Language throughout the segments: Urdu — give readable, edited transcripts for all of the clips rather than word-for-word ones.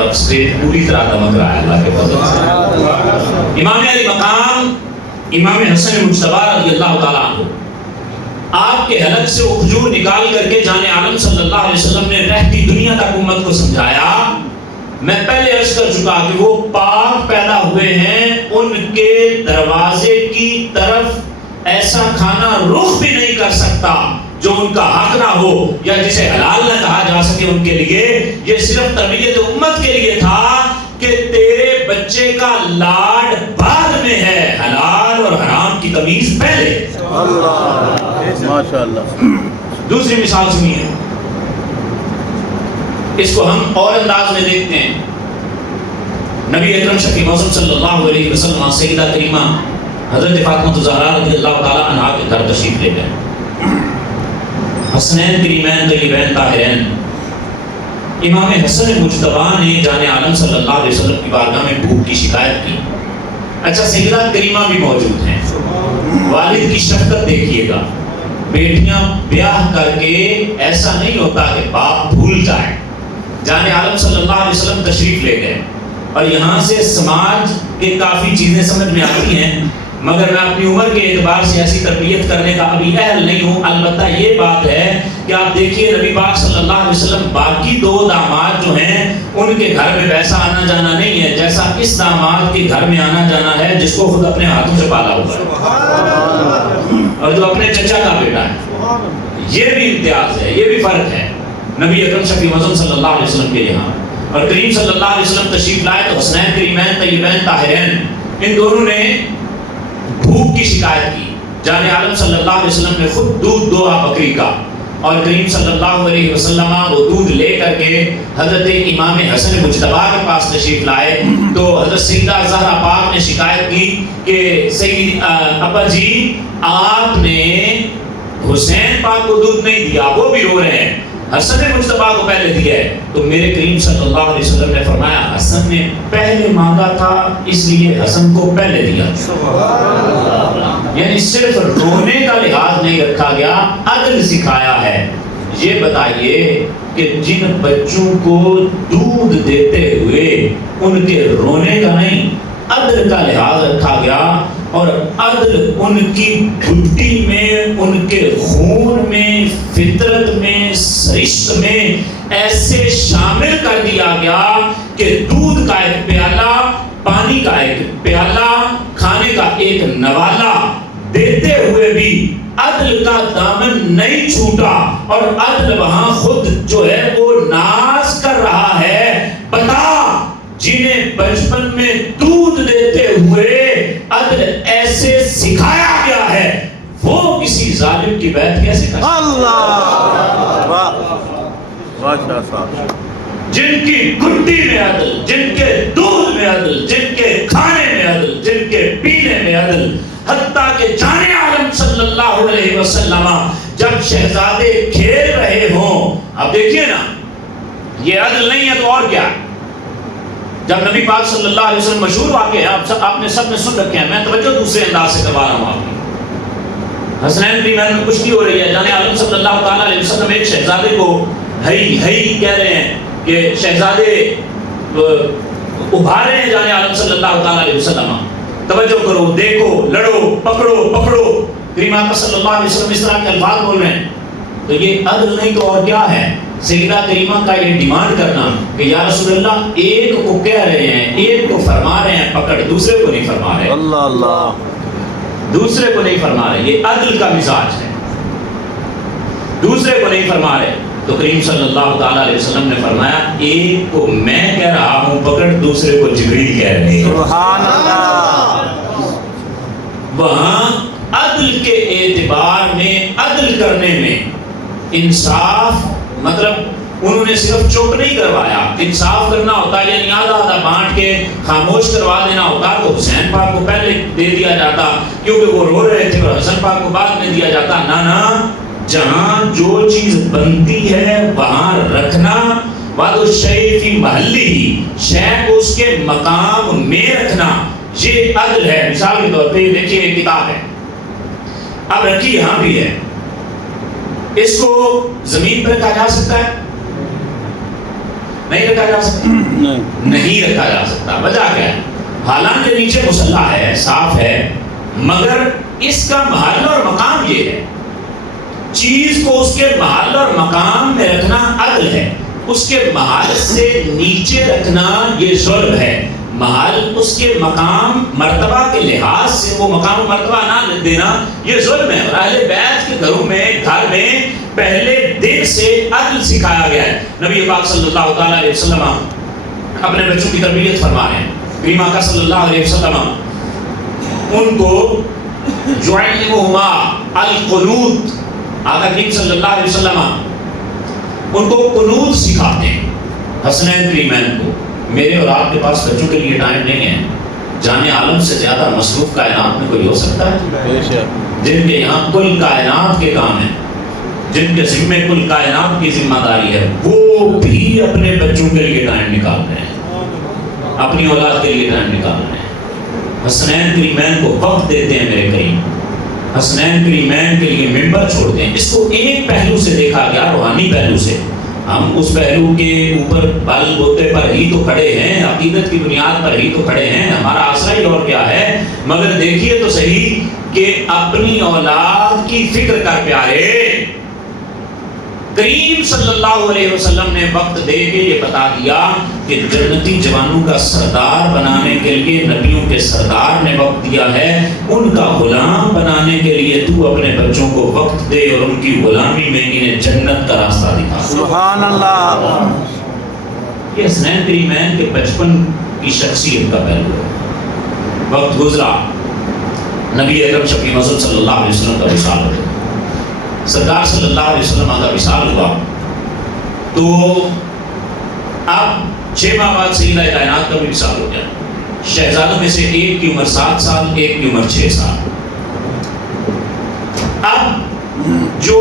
طرف سے پوری طرح دمک رہا ہے اللہ کے فضل سے۔ امام علی مقام امام حسن مجتبی رضی اللہ تعالیٰ عنہ آپ کے حلق سے وہ کھجور نکال کر کے جان عالم صلی اللہ علیہ وسلم نے رہتی دنیا تک امت کو سمجھایا۔ میں پہلے عرض کر چکا کہ وہ پاک پیدا ہوئے ہیں، ان کے دروازے کی طرف ایسا کھانا رخ بھی نہیں کر سکتا جو ان کا حق نہ ہو یا جسے حلال نہ کہا جا سکے ان کے لیے۔ یہ صرف تربیت امت کے لیے تھا کہ تیرے بچے کا لاڈ بعد میں ہے، حلال اور حرام کی تمیز پہلے۔ ماشاءاللہ۔ دوسری مثال سنیے، اس کو ہم اور انداز میں دیکھتے ہیں۔ نبی اکرم شفیع معصوم صلی اللہ علیہ وسلم سیدہ کریمہ حضرت فاطمہ الزہرا رضی اللہ تعالی عنہا کے گھر تشریف لے گئے۔ حسنین کریمین طیبین طاہرین امام حسن مجتبی نے جان عالم صلی اللہ علیہ وسلم کی بارگاہ میں بھوک کی شکایت کی۔ اچھا سیدہ کریمہ بھی موجود ہیں، والد کی شفقت دیکھیے گا۔ بیٹیاں بیاہ کر کے ایسا نہیں ہوتا کہ باپ بھول جائے۔ جان عالم صلی اللہ علیہ وسلم تشریف لے گئے اور یہاں سے سماج کے کافی چیزیں سمجھ میں آتی ہیں، مگر میں اپنی عمر کے اعتبار سے ایسی تربیت کرنے کا ابھی اہل نہیں ہوں۔ البتہ یہ بات ہے کہ آپ دیکھیے نبی پاک صلی اللہ علیہ وسلم باقی دو داماد جو ہیں ان کے گھر میں ویسا آنا جانا نہیں ہے جیسا اس داماد کے گھر میں آنا جانا ہے جس کو خود اپنے ہاتھوں سے پالا ہوا ہے اور جو اپنے چچا کا بیٹا ہے۔ یہ بھی امتیاز ہے، یہ بھی فرق ہے نبی اکرم شفیع معصوم صلی اللہ علیہ وسلم کے یہاں۔ اور کریم صلی اللہ علیہ وسلم تشریف لائے تو حسنین کریمین طیبین طاہرین ان دونوں نے بھوک کی شکایت کی۔ جان عالم صلی اللہ علیہ وسلم نے خود دودھ دوا بکری کا اور کریم صلی اللہ علیہ وسلم وہ دودھ لے کر کے حضرت امام حسن مجتبی کے پاس تشریف لائے تو حضرت سیدہ زہرا پاک نے شکایت کی کہ سید ابا جی آپ نے حسین پاک کو دودھ نہیں دیا، وہ بھی رو رہے ہیں، حسن مجتبی کو پہلے دیا ہے۔ تو میرے کریم صلی اللہ علیہ وسلم نے فرمایا حسن نے پہلے مانگا تھا اس لیے حسن کو پہلے دیا۔ یعنی صرف رونے کا لحاظ نہیں رکھا گیا، عدل سکھایا ہے۔ یہ بتائیے کہ جن بچوں کو دودھ دیتے ہوئے ان کے رونے کا نہیں عدل کا لحاظ رکھا گیا اور عدل ان کی گھٹی میں، ان کے خون میں، فطرت میں، سرشت میں ایسے شامل کر دیا گیا کہ دودھ کا ایک پیالہ، پانی کا ایک پیالہ، کھانے کا ایک نوالا دیتے ہوئے بھی عدل کا دامن نہیں چھوٹا اور عدل وہاں خود جو ہے وہ ناز کر رہا ہے۔ بتا جنہیں بچپن میں دودھ دیتے ہوئے عدل ایسے سکھایا گیا ہے وہ کسی ظالم کی بیعت کیسے کر سکتا؟ اللہ بادشاہ صاحب، جن کی گھٹی میں عدل، جن کے دودھ میں عدل، جن کے کھانے میں عدل، جن کے پینے میں عدل، حتیٰ کہ جان عالم صلی اللہ علیہ وسلم جب شہزادے کھیل رہے ہوں، اب دیکھیے نا یہ عدل نہیں ہے تو اور کیا ہے؟ جب نبی پاک صلی اللہ علیہ وسلم مشہور واقعہ ہے، آپ نے سب نے سن رکھے ہیں، میں توجہ دوسرے انداز سے کروا رہا ہوں آپ کی۔ حسنین بھی میں کشتی ہو رہی ہے، جان عالم صلی اللہ تعالیٰ علیہ وسلم ایک شہزادے کو ہئی ہئی کہہ رہے ہیں کہ شہزادے ابھار رہے ہیں جان عالم صلی اللہ تعالیٰ علیہ وسلم، توجہ کرو، دیکھو، لڑو، پکڑو پکڑو، کریم آقا صلی اللہ علیہ وسلم اس طرح کے الفاظ بول رہے ہیں۔ تو یہ عدل نہیں تو اور کیا ہے؟ سیدہ کریمہ کا یہ ڈیمانڈ کرنا کہ یا رسول اللہ ایک کو کہہ رہے ہیں، ایک کو فرما رہے ہیں پکڑ، دوسرے کو نہیں فرما رہے، اللہ اللہ، دوسرے کو نہیں فرما رہے، یہ عدل کا مزاج ہے، دوسرے کو نہیں فرما رہے۔ تو کریم صلی اللہ تعالیٰ علیہ وسلم نے فرمایا ایک کو میں کہہ رہا ہوں پکڑ، دوسرے کو جبریل کہہ رہے ہیں، سبحان اللہ۔ وہاں عدل کے اعتبار میں، عدل کرنے میں انصاف، مطلب انہوں نے صرف چپ نہیں کروایا، انصاف کرنا ہوتا ہے یعنی آدھا آدھا بانٹ کے خاموش کروا دینا ہوتا تو حسین پاک کو پہلے دے دیا جاتا کیونکہ وہ رو رہے تھے اور حسن پاک کو بعد میں دیا جاتا۔ نہ جہاں جو چیز بنتی ہے وہاں رکھنا، وَذُو الشَّيْءِ فِي مَحَلِّهِ، شے کو اس کے مقام میں رکھنا، یہ عدل ہے۔ مثال کے طور پہ دیکھیے ایک کتاب ہے، اب رکھی یہاں بھی ہے، اس کو زمین پر رکھا جا سکتا ہے؟ نہیں رکھا جا سکتا؟ نہیں رکھا جا سکتا. وجہ کیا ہے؟ حالانکہ نیچے مصلی ہے، صاف ہے، مگر اس کا محل اور مقام یہ ہے. چیز کو اس کے محل اور مقام میں رکھنا عدل ہے. اس کے محل سے نیچے رکھنا یہ ظلم ہے. محل اس کے مقام مرتبہ کے لحاظ سے وہ مقام و مرتبہ نہ دینا یہ ظلم ہے. اور اہل بیت کے گھروں میں، گھر میں پہلے دن سے عدل سکھایا گیا ہے. نبی پاک صلی اللہ تعالیٰ علیہ وسلم اپنے بچوں کی تربیت فرما رہے ہیں. کریم آقا صلی اللہ علیہ وسلم ان کو یعلمہما القنوت، آقا کریم صلی اللہ علیہ وسلم ان کو قنوت سکھاتے ہیں. حسنین کریمین کو. میرے اور آپ کے پاس بچوں کے لیے ٹائم نہیں ہے. جانے عالم سے زیادہ مصروف کائنات میں کوئی ہو سکتا ہے؟ جن کے یہاں کل کائنات کے کام ہیں، جن کے ذمہ کل کائنات کی ذمہ داری ہے، وہ بھی اپنے بچوں کے لیے ٹائم نکال رہے ہیں، اپنی اولاد کے لیے ٹائم نکال رہے ہیں. حسنین کریمین کو وقت دیتے ہیں میرے کریم. حسنین کریمین کے لیے ممبر چھوڑتے ہیں. اس کو ایک پہلو سے دیکھا گیا، روحانی پہلو سے. ہم اس پہلو کے اوپر بل بوتے پر ہی تو کھڑے ہیں، عقیدت کی بنیاد پر ہی تو کھڑے ہیں، ہمارا آسرا ہی اور کیا ہے. مگر دیکھیے تو صحیح کہ اپنی اولاد کی فکر کر پیارے کریم صلی اللہ علیہ وسلم نے وقت دے کے یہ بتا دیا کہ جنتی جوانوں کا سردار بنانے کے لیے نبیوں کے سردار نے وقت دیا ہے. ان کا غلام بنانے کے لیے تو اپنے بچوں کو وقت دے اور ان کی غلامی میں انہیں جنت کا راستہ دکھا. سبحان اللہ. یہ حسنین کریمین کے بچپن کی شخصیت کا پہلو ہے. وقت گزرا، نبی اکرم شفیع مظہر صلی اللہ علیہ وسلم کا وصال ہو گیا. سرکار صلی اللہ علیہ وسلم کا وصال ہوا تو اب 6 ماہ بعد سیدہ کائنات کا بھی وصال ہو گیا. شہزادوں میں سے ایک کی عمر 7 سال، ایک کی عمر 6 سال. اب جو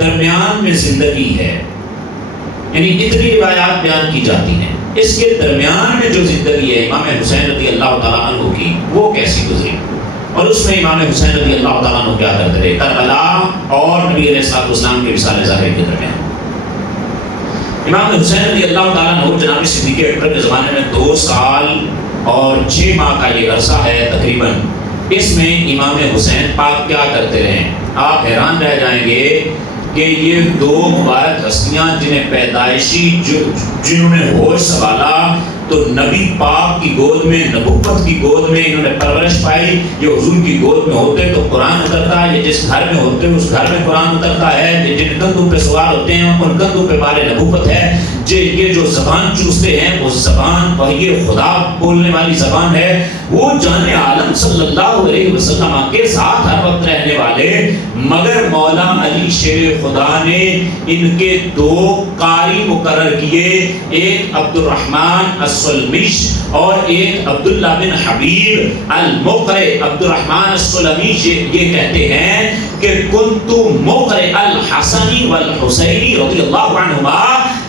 درمیان میں زندگی ہے، یعنی اتنی روایات بیان کی جاتی ہیں، اس کے درمیان میں جو زندگی ہے امام حسین رضی اللہ تعالیٰ عنہ کی، وہ کیسی گزری. اور اس میں امام حسین رضی اللہ تعالیٰ عنہ کیا کرتے رہے کربلا اور نبی علیہ السلام کے وصال ظاہر کے درمیان. امام حسین رضی اللہ تعالیٰ عنہ جناب صدیق اکبر کے زمانے میں 2 سال اور 6 ماہ کا یہ عرصہ ہے تقریباً. اس میں امام حسین پاک کیا کرتے رہے. آپ حیران رہ جائیں گے کہ یہ 2 مبارک ہستیاں جنہیں پیدائشی جنہوں نے ہوش سنبھالا تو نبی پاک کی گود میں، نبوت کی گود میں انہوں نے پرورش پائی. یہ حضور کی گود میں ہوتے تو قرآن اترتا ہے، یہ جس گھر میں ہوتے اس گھر میں قرآن اترتا ہے. یہ جن کندھوں پہ سوار ہوتے ہیں ان کندھوں پہ بارے نبوت ہے. یہ جو زبان چوستے ہیں وہ زبان وحی خدا بولنے والی زبان ہے. وہ جان عالم صلی اللہ علیہ وسلم کے ساتھ ہر وقت رہنے والے. مگر مولا علی شیر خدا نے ان کے 2 قاری مقرر کیے، ایک عبد الرحمن السلمیش اور ایک عبداللہ بن حبیب المقرئ. عبد الرحمن السلمیش یہ کہتے ہیں کہ کنت مقرئ الحسن والحسین رضی اللہ عنہما،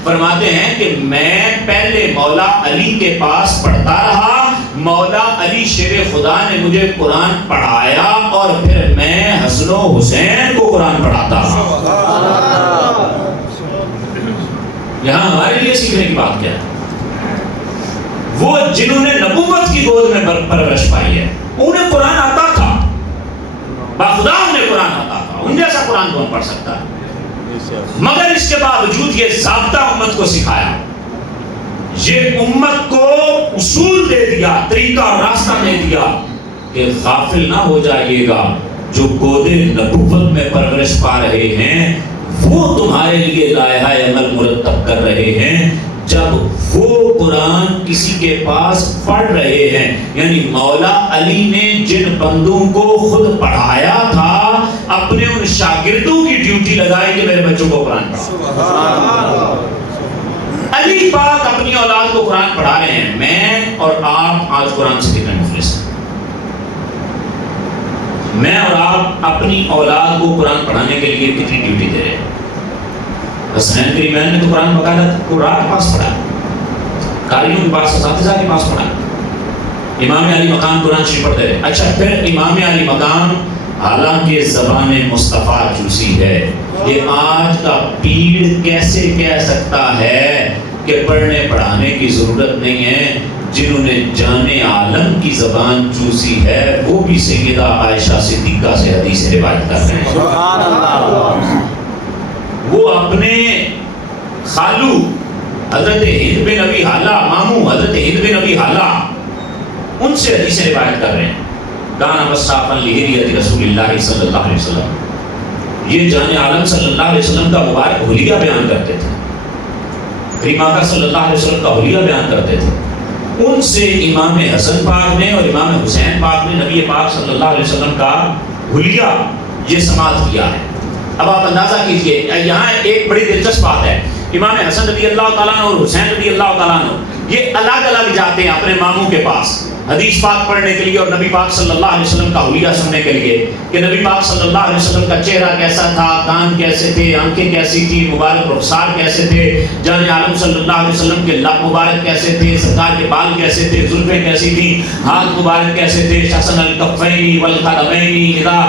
فرماتے ہیں کہ میں پہلے مولا علی کے پاس پڑھتا رہا، مولا علی شیر خدا نے مجھے قرآن پڑھایا اور پھر میں حسن و حسین کو قرآن پڑھاتا رہا. یہاں ہمارے لیے سیکھنے کی بات کیا ہے؟ وہ جنہوں نے نبوت کی گود میں پرورش پائی ہے انہیں قرآن آتا تھا، باخدا انہیں قرآن آتا تھا. ان جیسا قرآن کون پڑھ سکتا ہے؟ مگر اس کے باوجود یہ ضابطہ امت کو سکھایا، یہ امت کو اصول دے دیا، طریقہ اور راستہ دے دیا کہ غافل نہ ہو جائیے گا. جو گود نبوت میں پرورش پا رہے ہیں وہ تمہارے لیے لائحہ عمل مرتب کر رہے ہیں. جب وہ قرآن کسی کے پاس پڑھ رہے ہیں، یعنی مولا علی نے جن بندوں کو خود پڑھایا تھا اپنے ان شاگردوں کی ڈیوٹی لگائی کہ میرے بچوں کو قرآن پڑھاؤ. علی پاک اپنی اولاد کو قرآن پڑھا رہے ہیں. میں اور آپ آج قرآن سے کتنے مفلس ہیں؟ میں اور آپ اپنی اولاد کو قرآن پڑھانے کے لیے کتنی ڈیوٹی دے رہے ہیں؟ حسنین کریمین نے تو قرآن باقاعدہ قرآن کے پاس پڑھا، قاریوں کے پاس، اساتذہ کے پاس پڑھا. امام علی مقام قرآن شریف پڑھتے رہے. اچھا پھر امام علی مقام حالانکہ زبان مصطفیٰ چوسی ہے، یہ آج کا پیر کیسے کہہ سکتا ہے کہ پڑھنے پڑھانے کی ضرورت نہیں ہے، جنہوں نے جان عالم کی زبان چوسی ہے وہ بھی سیدہ عائشہ صدیقہ سے حدیث روایت کر رہے ہیں۔ سبحان اللہ۔ وہ اپنے خالو حضرت ہند بن ابی حالہ، ماموں حضرت ہند بن ابی حالہ، ان سے حدیث روایت کر رہے ہیں۔ کان وصافا لحلیۃ رسول اللہ صلی اللہ علیہ وسلم، یہ جان عالم صلی اللہ علیہ وسلم کا مبارک حلیہ بیان کرتے تھے، کریم آقا صلی اللہ علیہ وسلم کا حلیہ بیان کرتے تھے۔ ان سے امام حسن پاک نے اور امام حسین پاک نے نبی پاک صلی اللہ علیہ وسلم کا حلیہ یہ سماعت کیا ہے۔ اب آپ اندازہ کیجئے، یہاں ایک بڑی دلچسپ بات ہے، امام حسن رضی اللہ تعالیٰ عنہ اور حسین رضی اللہ تعالیٰ عنہ یہ الگ الگ جاتے ہیں اپنے ماموں کے پاس حدیث پاک پڑھنے کے لیے اور نبی پاک صلی اللہ علیہ وسلم کا حلیہ سننے کے لیے، کہ نبی پاک صلی اللہ علیہ وسلم کا چہرہ کیسا تھا، کان کیسے تھے، آنکھیں کیسی تھی، مبارک رخسار کیسے تھے، جان عالم صلی اللہ علیہ وسلم کے لب مبارک کیسے تھے، سرکار کے بال کیسے تھے، زلفیں کیسی تھیں، ہاتھ مبارک کیسے تھے، حسن الکفین والقدمین اذا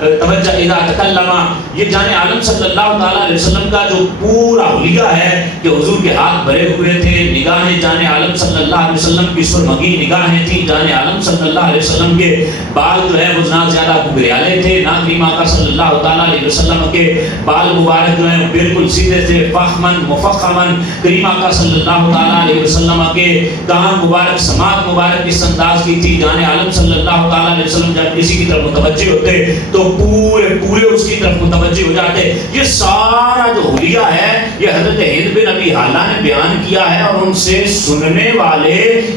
توجہ اذا تکلم، یہ جان عالم صلی اللہ تعالیٰ علیہ وسلم کا جو پورا حلیہ ہے کہ حضور کے ہاتھ بھرے ہوئے تھے، نگاہیں جان عالم صلی اللہ علیہ وسلم کی سرمگی نگاہیں تھیں، جان عالم صلی اللہ علیہ وسلم کے بال جو ہے وہ نہ زیادہ گھریالے تھے، نہ کریم آقا صلی اللہ تعالیٰ علیہ وسلم کے بال مبارک جو ہیں بالکل سیدھے تھے، فخمن مفخمن، کریم آقا صلی اللہ تعالیٰ علیہ وسلم کے کان مبارک سماعت مبارک اس انداز کی تھی، جان عالم صلی اللہ تعالیٰ علیہ وسلم جب کسی کی طرف متوجہ ہوتے تو پورے اس کی طرف متوجہ ہو جاتے۔ یہ سارا جو حلیہ ہے یہ حضرت ہند بن ابی حالہ نے بیان کیا ہے، اور ان سے سننے والے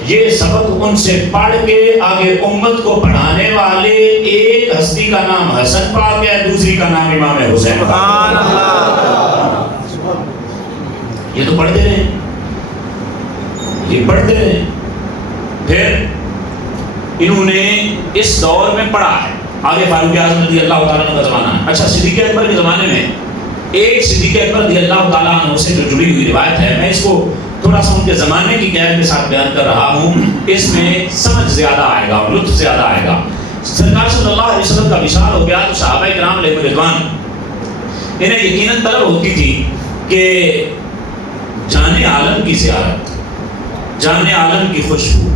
یہ سبق ان سے پڑھ کے آگے امت کو پڑھانے والے ایک ہستی کا نام حسن پاک ہے، دوسری کا نام امام حسین سبحان اللہ۔ یہ تو پڑھتے رہے، یہ پڑھتے رہے۔ پھر انہوں نے اس دور میں پڑھا ہے، آگے فاروق اعظم رضی اللہ تعالیٰ عنہ کا زمانہ ہے۔ اچھا، صدیق اکبر کے زمانے میں ایک صدیق اکبر رضی اللہ تعالیٰ عنہ سے جو جڑی ہوئی روایت ہے، میں اس کو تھوڑا سا ان کے زمانے کی قید کے ساتھ بیان کر رہا ہوں، اس میں سمجھ زیادہ آئے گا، لطف زیادہ آئے گا۔ سرکار صلی اللہ علیہ وسلم کا وصال ہو گیا تو صحابہ کرام علیہ رضوان انہیں یقیناً طلب ہوتی تھی کہ جان عالم کی زیارت، جان عالم کی خوشبو،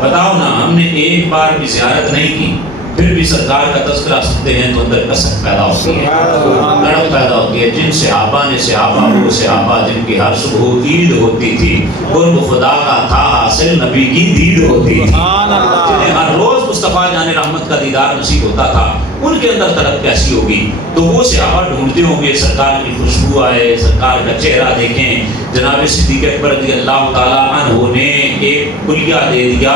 بتاؤ نا، ہم نے ایک بار بھی زیارت نہیں کی، پھر بھی سرکار کا تذکرہ سنتے ہیں تو اندر کسک پیدا ہوتی ہے، تڑپ پیدا ہوتی ہے۔ جن صحابہ نے صحابہ وہ صحابہ جن کی ہر صبح عید ہوتی تھی، قرب خدا کا تھا حاصل، نبی کی دید ہوتی تھی، جنہیں ہر روز مصطفیٰ جان رحمت کا دیدار نصیب ہوتا تھا، ان کے اندر طلب کیسی ہوگی؟ تو وہ صحابہ ڈھونڈتے ہوں گے سرکار کی خوشبو آئے، سرکار کا چہرہ دیکھیں۔ جناب صدیق اکبر رضی اللہ تعالیٰ عنہ نے ایک کلیہ دے دیا،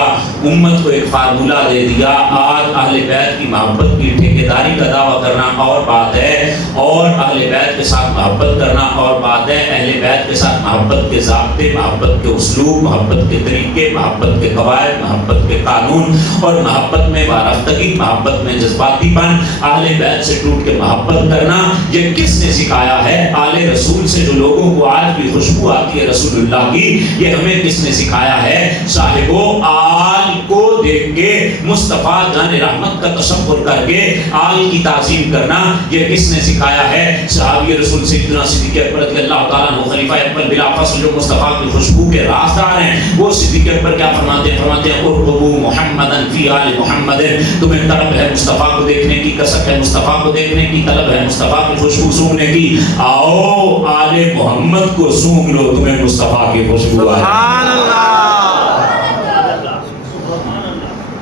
امت کو ایک فارمولہ دے دیا۔ آج اہل بیت کی محبت کی ٹھیکیداری کا دعویٰ کرنا اور بات ہے، اور اہل بیت کے ساتھ محبت کرنا اور بات ہے۔ اہل بیت کے ساتھ محبت کے ضابطے، محبت کے اسلوب، محبت کے طریقے، محبت کے قواعد، محبت کے قانون، اور محبت میں وارفتگی، محبت میں جذباتی پن، اہل بیت سے ٹوٹ کے محبت کرنا، یہ کس نے سکھایا ہے؟ آل رسول سے جو لوگوں کو آج بھی خوشبو آتی ہے رسول اللہ کی، یہ ہمیں کس نے سکھایا ہے؟ صاحبو آل کو دیکھ کے مصطفیٰ جان رحمت کا تصور کر کے آل کی تعظیم کرنا، یہ کس نے سکھایا ہے؟ صحابی رسول سیدنا صدیق اکبر رضی اللہ تعالیٰ عنہ، خلیفہ اول بلا فصل، جو مصطفیٰ کی خوشبو کے رازدار ہیں۔ وہ صدیق اکبر کیا فرماتے ہیں؟ فرماتے ہیں ارقبوا محمدا فی آل محمد، تمہیں طلب ہے مصطفیٰ کو دیکھنے کی، کسک ہے مصطفیٰ کو دیکھنے کی، طلب ہے مصطفیٰ کی خوشبو سونگنے کی، آؤ آل محمد کو سونگ لو، تمہیں مصطفیٰ کی خوشبو آئے۔ سبحان اللہ۔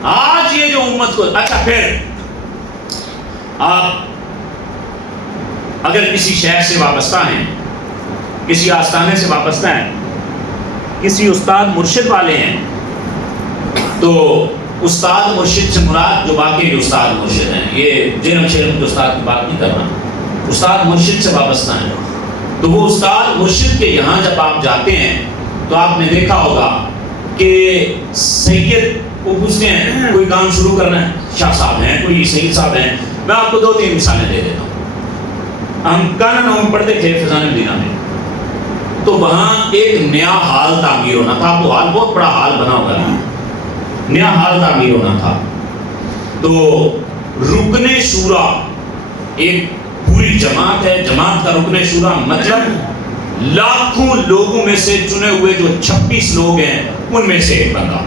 آج یہ جو امت کو، اچھا پھر آپ اگر کسی شہر سے وابستہ ہیں، کسی آستانے سے وابستہ ہیں، کسی استاد مرشد والے ہیں، تو استاد مرشد سے مراد جو باقی جو استاد مرشد ہیں، یہ جنم شرم کے استاد کی بات نہیں کر رہا، استاد مرشد سے وابستہ ہیں، تو وہ استاد مرشد کے یہاں جب آپ جاتے ہیں تو آپ نے دیکھا ہوگا کہ سید وہ پوچھتے ہیں کوئی کام شروع کرنا ہے، شاہ صاحب ہیں، کوئی سید صاحب ہیں۔ میں آپ کو 2-3 مثالیں دے دیتا ہوں۔ ہم کانن ہم پڑھتے تھے فیضان مدینہ میں، تو وہاں ایک نیا ہال تعمیر ہونا تھا، وہ ہال بہت بڑا ہال بنا ہوگا، نیا ہال تعمیر ہونا تھا، تو رکن شورا، ایک پوری جماعت ہے، جماعت کا رکن شورا مطلب لاکھوں لوگوں میں سے چنے ہوئے جو 26 لوگ ہیں ان میں سے ایک بندہ،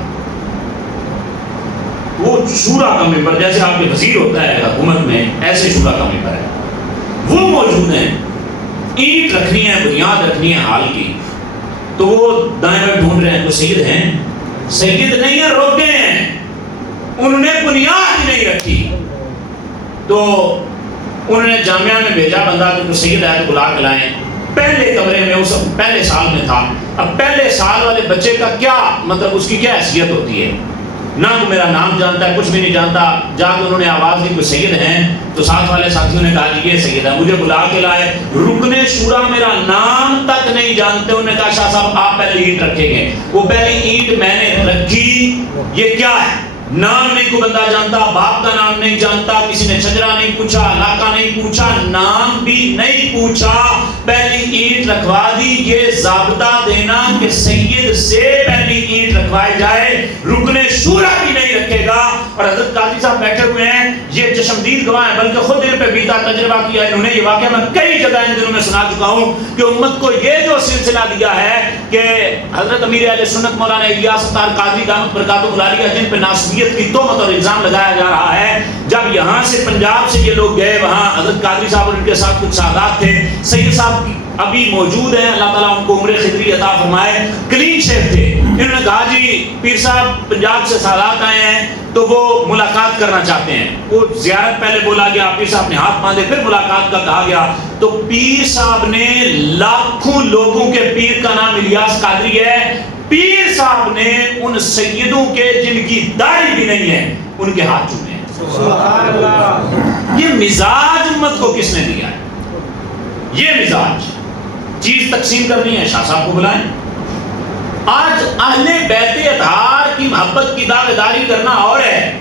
وہ شورا کا ممبر، جیسے آپ کے وزیر ہوتا ہے حکومت میں، ایسے شورا کا ممبر ہے، وہ موجود ہیں، اینٹ رکھنی ہے، بنیاد رکھنی ہے حال کی، تو وہ دائیں بائیں ڈھونڈ رہے ہیں کوئی سید ہیں؟ سید نہیں ہے، رک گئے ہیں، انہوں نے بنیاد ہی نہیں رکھی۔ تو انہوں نے جامعہ میں بھیجا بندہ کہ کوئی سید ہے تو بلا کے لائیں۔ پہلے کمرے میں، اس پہلے سال میں تھا، اب پہلے سال والے بچے کا کیا مطلب، اس کی کیا حیثیت ہوتی ہے، نہ تو میرا نام جانتا ہے، کچھ بھی نہیں جانتا، جا کے انہوں نے آواز دی کوئی سید ہیں، تو ساتھ والے ساتھیوں نے کہا جی یہ سید ہے، مجھے بلا کے لائے، رکن شورا میرا نام تک نہیں جانتے، انہوں نے کہا شاہ صاحب آپ پہلے اینٹ رکھیں گے، وہ پہلی اینٹ میں نے رکھی، یہ کیا ہے، نام نہیں کوئی بندہ جانتا، باپ کا نام نہیں جانتا، کسی نے شجرا نہیں پوچھا، علاقہ نہیں پوچھا، نام بھی نہیں پوچھا، پہلی اینٹ رکھوا دی۔ یہ ضابطہ دینا کہ سید سے پہلی اینٹ رکھوائی جائے، رکن شورا بھی نہیں رکھے گا۔ اور حضرت قاضی صاحب بیٹھے ہوئے ہیں، یہ چشمدید گواہ ہیں، بلکہ خود ان پہ بیتا تجربہ کیا، انہوں نے یہ واقعہ میں کئی جگہ ان دنوں میں سنا چکا ہوں کہ امت کو یہ جو سلسلہ دیا ہے کہ حضرت امیر اہل سنت مولانا الیاس ستار قادری دامت برکاتہ العالیہ جن پہ ناسبیت کی تہمت اور الزام لگایا جا رہا ہے، جب یہاں سے پنجاب سے یہ لوگ گئے وہاں، حضرت قادری صاحب اور ان کے ساتھ کچھ سادات تھے، سید صاحب ابھی موجود ہیں، اللہ تعالیٰ ان کو عمر خضری عطا فرمائے، کلین شیف تھے، انہوں نے کہا جی پیر صاحب پنجاب سے سادات آئے ہیں تو وہ ملاقات کرنا چاہتے ہیں۔ وہ زیارت پہلے بولا گیا، پیر صاحب نے ہاتھ باندھے، پھر ملاقات کا کہا گیا، تو پیر صاحب نے، لاکھوں لوگوں کے پیر کا نام الیاس قادری ہے، پیر صاحب نے ان سیدوں کے جن کی داڑھی بھی نہیں ہے ان کے ہاتھ چومے ہیں۔ سبحان اللہ۔ یہ مزاج امت کو کس نے دیا ہے؟ یہ مزاج، چیز تقسیم کرنی ہے شاہ صاحب کو بلائیں۔ آج اہل بیت اطہار کی محبت کی دعوے داری کرنا اور ہے،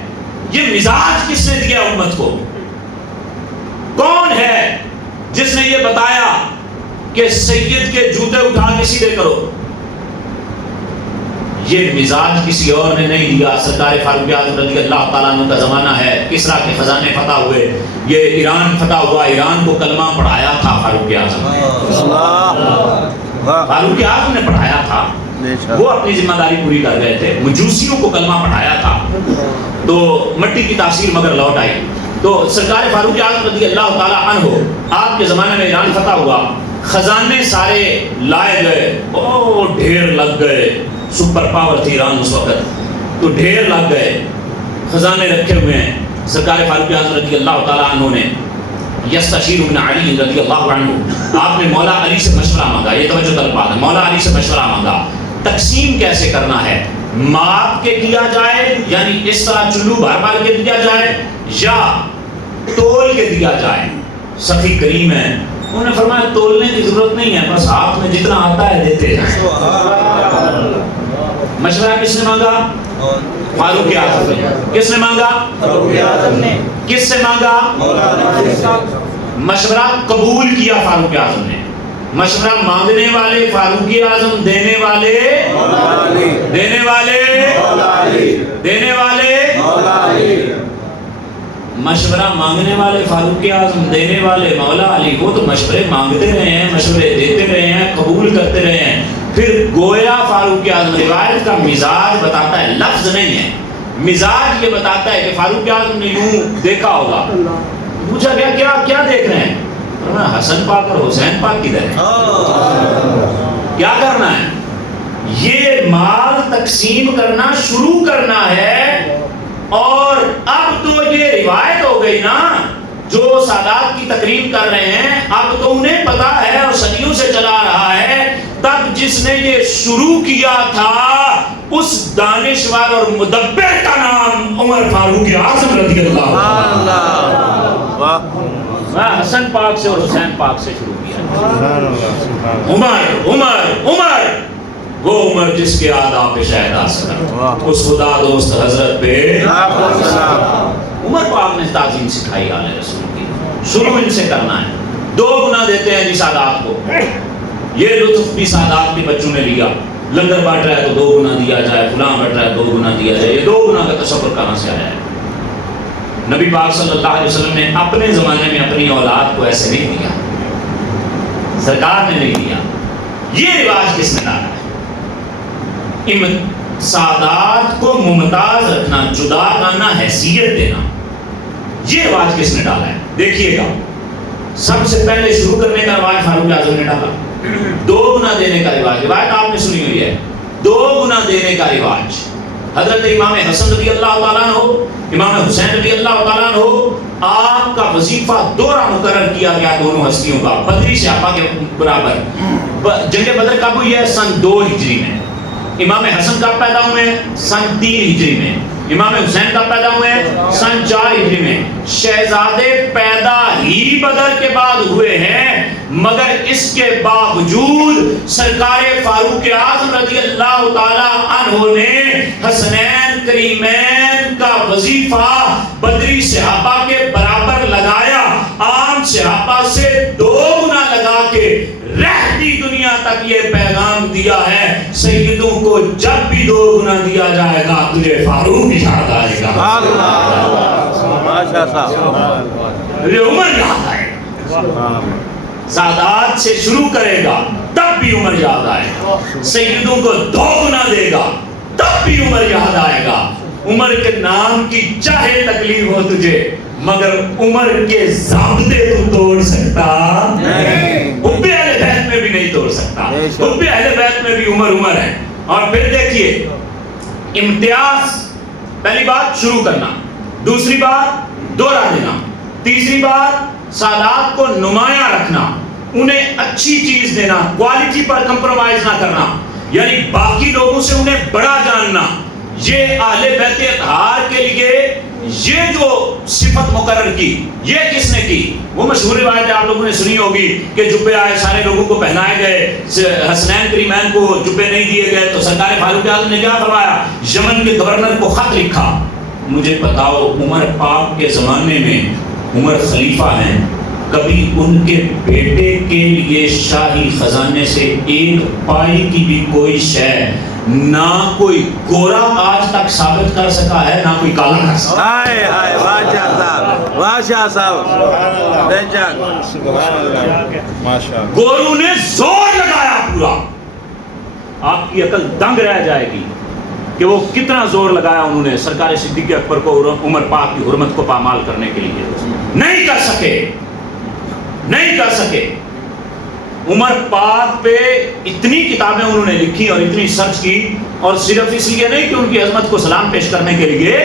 یہ مزاج کس نے دیا امت کو؟ کون ہے جس نے یہ بتایا کہ سید کے جوتے اٹھا کے سیدھے کرو؟ یہ مزاج کسی اور نے نہیں دیا، سرکار فاروق اعظم رضی اللہ تعالیٰ عنہ کا زمانہ ہے، کسریٰ کے خزانے فتح ہوئے، یہ ایران فتح ہوا، ایران کو کلمہ پڑھایا تھا فاروق اعظم نے، فاروق اعظم نے پڑھایا تھا، وہ اپنی ذمہ داری پوری کر گئے تھے، مجوسیوں کو کلمہ پڑھایا تھا، تو مٹی کی تاثیر مگر لوٹ آئی۔ تو سرکار فاروق اعظم رضی اللہ تعالیٰ عنہ، آپ کے زمانے میں ایران فتح ہوا، خزانے سارے لائے گئے، ڈھیر لگ گئے، سپر پاور تھی ایران اس وقت، تو ڈھیر لگ گئے، خزانے رکھے ہوئے ہیں۔ سرکار فاروق اعظم رضی اللہ تعالیٰ عنہ نے یستشیر ابن علی رضی اللہ عنہ، آپ نے مولا علی سے مشورہ مانگا، یہ توجہ طلب بات ہے، مولا علی سے مشورہ مانگا تقسیم کیسے کرنا ہے، ماپ کے دیا جائے یعنی اس طرح چلو بھر بھر کے دیا جائے یا تول کے دیا جائے؟ سخی کریم ہے، انہوں نے فرمایا تولنے کی ضرورت نہیں ہے، بس ہاتھ میں جتنا آتا ہے دیتے ہیں۔ مشورہ کس نے مانگا؟ فاروق اعظم نے۔ کس نے مانگا؟ فاروق اعظم نے۔ کس سے مانگا؟ مشورہ قبول کیا فاروق اعظم نے۔ مشورہ مانگنے والے فاروق اعظم، دینے والے دینے والے دینے والے مشورہ مانگنے والے فاروق اعظم، دینے والے مولا علی۔ وہ تو مشورے مانگتے رہے ہیں، مشورے دیتے رہے ہیں، قبول کرتے رہے ہیں، پھر گویا فاروق اعظم، روایت کا مزاج بتاتا ہے، لفظ نہیں ہے، مزاج یہ بتاتا ہے کہ فاروق اعظم نے یوں دیکھا ہوگا، پوچھا گیا کیا دیکھ رہے ہیں؟ حسن پاک اور حسین پاک کدھر ہے؟ کیا کرنا ہے؟ یہ مال تقسیم کرنا شروع کرنا ہے، اور اب تو یہ روایت ہو گئی نا، جو سادات کی تقریر کر رہے ہیں اب تو انہیں پتا ہے اور صدیوں سے چلا رہا ہے، تب جس نے یہ شروع کیا تھا اس دانشور اور مدبر کا نام عمر فاروق اعظم رضی اللہ عنہ۔ حسن پاک سے اور حسین پاک سے شروع کیا۔ عمر عمر عمر، وہ عمر جس کے آداب شہدا سر، اس خدا دوست حضرت پہ عمر پاک نے تعظیم سکھائی آل رسول کی۔ شروع ان سے کرنا ہے۔ 2 گنا دیتے ہیں جی سادات کو، یہ لطف بھی سادات کے بچوں نے لیا، لنگر بانٹ رہا ہے تو 2 گنا دیا جائے، فلاں بانٹ رہا ہے 2 گنا دیا جائے، یہ 2 گنا کا تصور کہاں سے آیا ہے؟ نبی پاک صلی اللہ علیہ وسلم نے اپنے زمانے میں اپنی اولاد کو ایسے نہیں دیا، سرکار نے نہیں دیا، یہ رواج کس نے ڈالا ہے؟ سادات کو ممتاز رکھنا، جدا کرنا، حیثیت دینا، یہ رواج کس نے ڈالا ہے؟ دیکھیے گا، سب سے پہلے شروع کرنے کا رواج فاروق اعظم نے ڈالا، 2 گنا دینے کا رواج، روایت آپ نے سنی ہوئی ہے، 2 گنا دینے کا رواج۔ حضرت امام حسن رضی اللہ تعالیٰ عنہ، امام حسین رضی اللہ تعالیٰ عنہ، آپ کا وظیفہ دورہ مقرر کیا گیا دونوں ہستیوں کا بدری صحابہ کے برابر۔ جنگ بدر کب ہوئی ہے؟ سن 2 ہجری میں۔ امام حسن کب پیدا ہوئے ہیں؟ سن 3 ہجری میں۔ امام حسین کب پیدا ہوئے ہیں؟ سن 4 ہجری میں۔ شہزادے پیدا ہی بدر کے بعد ہوئے ہیں، مگر اس کے باوجود سرکار فاروق اعظم رضی اللہ تعالی عنہ نے حسنین کریمین کا وظیفہ بدری صحابہ کے برابر لگایا، عام صحابہ سے 2 گنا لگا کے رہتی دنیا تک یہ پیغام دیا ہے، سیدوں کو جب بھی 2 گنا دیا جائے گا تجھے فاروق یاد آئے گا، تجھے عمر یاد آئے گا، سادات سے شروع کرے گا تب بھی عمر یاد آئے گا، سیدوں کو 2 گنا دے گا تب بھی عمر یاد آئے گا۔ عمر کے نام کی چاہے تکلیف ہو تجھے، مگر عمر کے ضابطے تو توڑ سکتا نہیں، حب اہل بیت میں بھی نہیں توڑ سکتا، حب اہل بیت میں بھی عمر عمر ہے۔ اور پھر دیکھیے امتیاز، پہلی بات شروع کرنا، دوسری بات دورہ دینا، تیسری بات سادات کو نمایاں رکھنا، انہیں اچھی چیز دینا، کوالٹی پر کمپرومائز نہ کرنا، یعنی باقی لوگوں سے انہیں بڑا جاننا۔ یہ اہل بیت اطہار کے لیے یہ جو صفت مقرر کی، یہ کس نے کی؟ وہ مشہور روایت آپ لوگوں نے سنی ہوگی کہ جبے آئے، سارے لوگوں کو پہنائے گئے، حسنین کریمین کو جبے نہیں دیے گئے، تو سرکار فاروق اعظم نے کیا فرمایا؟ یمن کے گورنر کو خط لکھا، مجھے بتاؤ عمر پاک کے زمانے میں عمر خلیفہ ہیں، کبھی ان کے بیٹے کے لیے شاہی خزانے سے 1 پائی کی بھی کوئی شے نہ کوئی گورا آج تک ثابت کر سکا ہے، نہ کوئی کالا کر سکا ہے۔ گورو نے زور لگایا پورا، آپ کی عقل دنگ رہ جائے گی کہ وہ کتنا زور لگایا انہوں نے سرکار صدیق اکبر کو عمر پاک کی حرمت کو پامال کرنے کے لیے، نہیں کر سکے، نہیں کر سکے۔ عمر پاک پہ اتنی کتابیں انہوں نے لکھی اور اتنی سرچ کی، اور صرف اس لیے نہیں کہ ان کی عظمت کو سلام پیش کرنے کے لیے،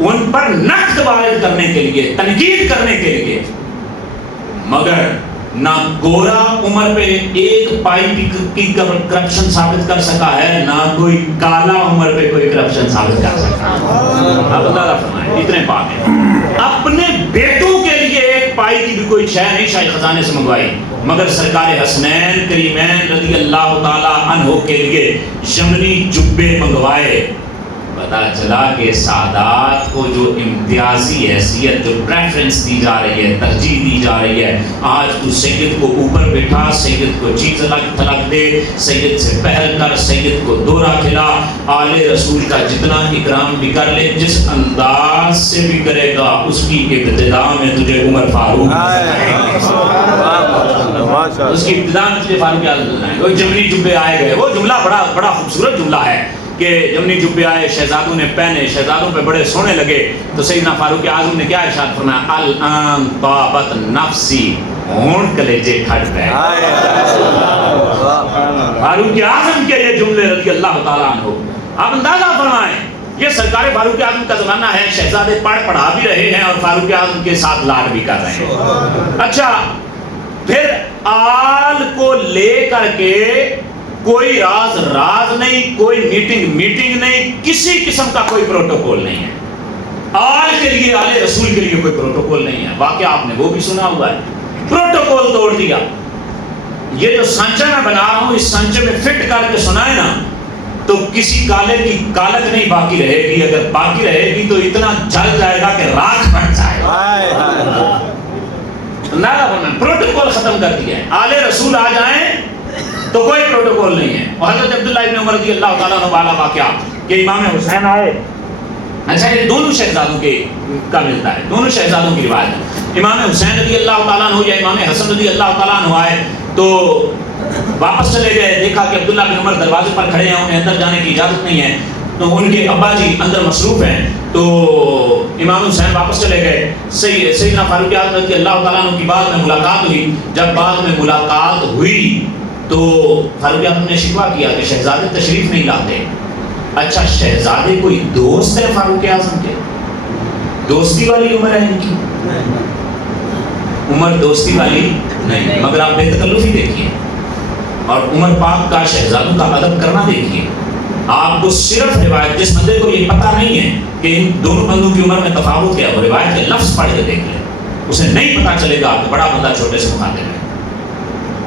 ان پر نقد وارد کرنے کے لیے، تنقید کرنے کے لیے، مگر نہ گورا عمر پہ 1 پائی کی کرپشن ثابت کر سکا ہے، نہ کوئی کالا عمر پہ کوئی کرپشن ثابت کر سکا ہے۔ اب اللہ فرمائے اتنے پاک ہیں، اپنے بیٹوں کے لیے 1 پائی کی بھی کوئی شے نہیں شاہی خزانے سے منگوائی، مگر سرکار حسنین کریمین رضی اللہ تعالی عنہ کے لیے یمنی جبے منگوائے۔ پتا چلا کہ سادات کو جو امتیازی حیثیت، جو پریفرنس دی جا رہی ہے، ترجیح دی جا رہی ہے، آج تو سید کو اوپر بٹھا، سید کو چیز الگ تھلگ دے، سید سے پہل کر، سید کو دورہ کھلا، آل رسول کا جتنا اکرام بھی کر لے، جس انداز سے بھی کرے گا، اس کی ابتدا میں تجھے عمر فاروق، اس کی ابتدا میں تجھے فاروق اعظم، وہ جمنی جبے آئے گئے، وہ جملہ بڑا خوبصورت جملہ ہے کہ جمنی جبے آئے، شہزادوں نے پہنے، شہزادوں پہ بڑے سونے لگے، تو سیدنا فاروق اعظم نے کیا ارشاد فرمایا؟ الان طابت نفسی، ہون کلیجے کھٹ گئے۔ فاروق اعظم کے یہ جملے رضی اللہ تعالیٰ عنہ، آپ اندازہ فرمائیں، یہ سرکار فاروق اعظم کا زمانہ ہے، شہزادے پڑھا بھی رہے ہیں اور فاروق اعظم کے ساتھ لاڈ بھی کر رہے ہیں۔ اچھا، پھر آل کو لے کر کے کوئی راز نہیں، کوئی میٹنگ نہیں، کسی قسم کا کوئی پروٹوکول نہیں ہے۔ آل کے لیے، آل رسول کے لیے کوئی پروٹوکول نہیں ہے۔ واقعہ آپ نے وہ بھی سنا ہوا ہے، پروٹوکول توڑ دیا۔ یہ جو سانچہ میں بنا رہا ہوں، اس سانچے میں فٹ کر کے سنائے نا تو کسی کالے کی کالک نہیں باقی رہے گی، اگر باقی رہے گی تو اتنا جل جائے گا کہ راکھ بن جائے گا۔ پروٹوکول ختم کر دیا ہے۔ آل رسول آ جائیں تو کوئی پروٹوکول نہیں ہے۔ اور حضرت عبداللہ ابن عمر رضی اللہ تعالیٰ عنہ والا واقعہ کہ امام حسین آئے، اچھا یہ دونوں شہزادوں کے کا ملتا ہے، دونوں شہزادوں کی روایت ہے۔ امام حسین رضی اللہ تعالیٰ عنہ یا امام حسن رضی اللہ تعالیٰ عنہ آئے تو واپس چلے گئے، دیکھا کہ عبداللہ بن عمر دروازے پر کھڑے ہیں، انہیں اندر جانے کی اجازت نہیں ہے، تو ان کے ابا جی اندر مصروف ہیں، تو امام حسین واپس چلے گئے۔ سیدنا فاروق اعظم رضی اللہ تعالیٰ عنہ کی بعد میں ملاقات ہوئی، جب بعد میں ملاقات ہوئی تو فاروق اعظم نے شکوہ کیا کہ شہزادے تشریف نہیں لاتے۔ اچھا شہزادے کوئی دوست ہے فاروق اعظم کے؟ دوستی والی عمر ہے ان کی؟ عمر دوستی والی نہیں، مگر آپ بے تکلفی دیکھیے اور عمر پاک کا شہزادوں کا ادب کرنا دیکھیے۔ آپ کو صرف روایت، جس بندے کو یہ پتہ نہیں ہے کہ ان دونوں بندوں کی عمر میں تفاوت کیا ہے، وہ روایت کے لفظ پڑھ کے دیکھ لیں، اسے نہیں پتہ چلے گا کہ بڑا بندہ چھوٹے سے مخاطب ہے،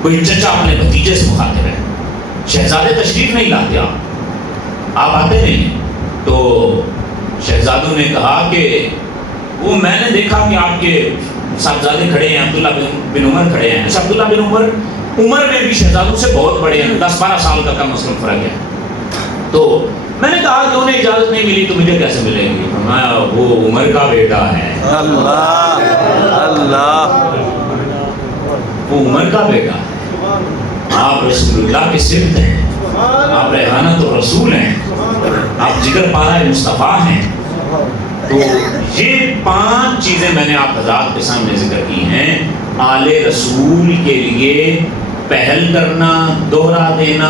کوئی چچا اپنے بھتیجے سے مخاطب ہے۔ شہزادے تشریف نہیں لاتے، آپ آتے نہیں۔ تو شہزادوں نے کہا کہ وہ میں نے دیکھا کہ آپ کے صاحبزادے کھڑے ہیں، عبداللہ بن عمر کھڑے ہیں۔ اچھا عبداللہ بن عمر میں بھی شہزادوں سے بہت بڑے ہیں، 10-12 سال کا کم از کم فرق ہے۔ تو میں نے کہا کہ انہیں اجازت نہیں ملی تو مجھے کیسے ملے گی؟ وہ عمر کا بیٹا ہے۔ اللہ اللہ، وہ عمر کا بیٹا ہے، آپ رسول اللہ کے صفت ہیں، آپ ریحانۃ الرسول ہیں، آپ جگر پارہ مصطفیٰ ہیں۔ تو یہ 5 چیزیں میں نے آپ حضرات کے سامنے ذکر کی ہیں۔ آل رسول کے لیے پہل کرنا، دوہرا دینا،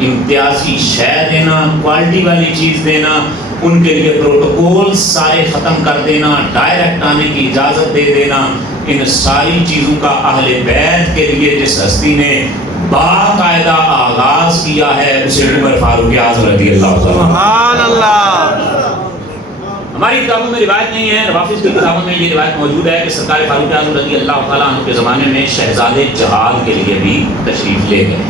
امتیازی شے دینا، کوالٹی والی چیز دینا، ان کے لیے پروٹوکول سارے ختم کر دینا، ڈائریکٹ آنے کی اجازت دے دینا، ان ساری چیزوں کا اہل بیت کے لیے جس ہستی نے باقاعدہ آغاز کیا ہے اسے عمر فاروق اعظم رضی اللہ تعالیٰ۔ سبحان اللہ۔ ہماری کتابوں میں روایت نہیں ہے، روافظ کی کتابوں میں یہ روایت موجود ہے کہ سرکار فاروق اعظم رضی اللہ تعالیٰ عنہ کے زمانے میں شہزادے جہاد کے لیے بھی تشریف لے گئے۔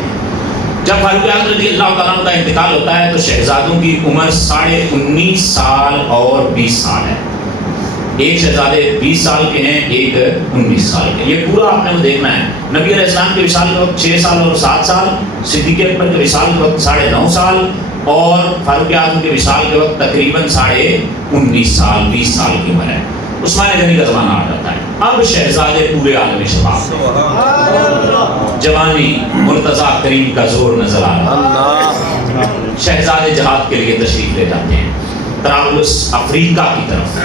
جب فاروق اعظم رضی اللہ تعالیٰ عنہ کا انتقال ہوتا ہے تو شہزادوں کی عمر 19.5 سال اور 20 سال ہے۔ ایک شہزادے 20 سال کے ہیں، ایک 19 سال کے۔ یہ پورا آپ نے وہ دیکھنا ہے۔ نبی علیہ السلام کے وصال کے وقت 6 سال اور 7 سال، صدیق اکبر کے وصال کے وقت 9.5 سال، اور فاروق اعظم کے وصال کے وقت تقریباً 19.5 سال، 20 سال کی عمر ہے۔ عثمان غنی کا زمانہ آ جاتا ہے۔ اب شہزادے پورے عالم شباب، جوانی، مرتضیٰ کریم کا زور نظر آ رہا، شہزادے جہاد کے لیے تشریف لے جاتے ہیں طرابلس افریقہ کی طرف۔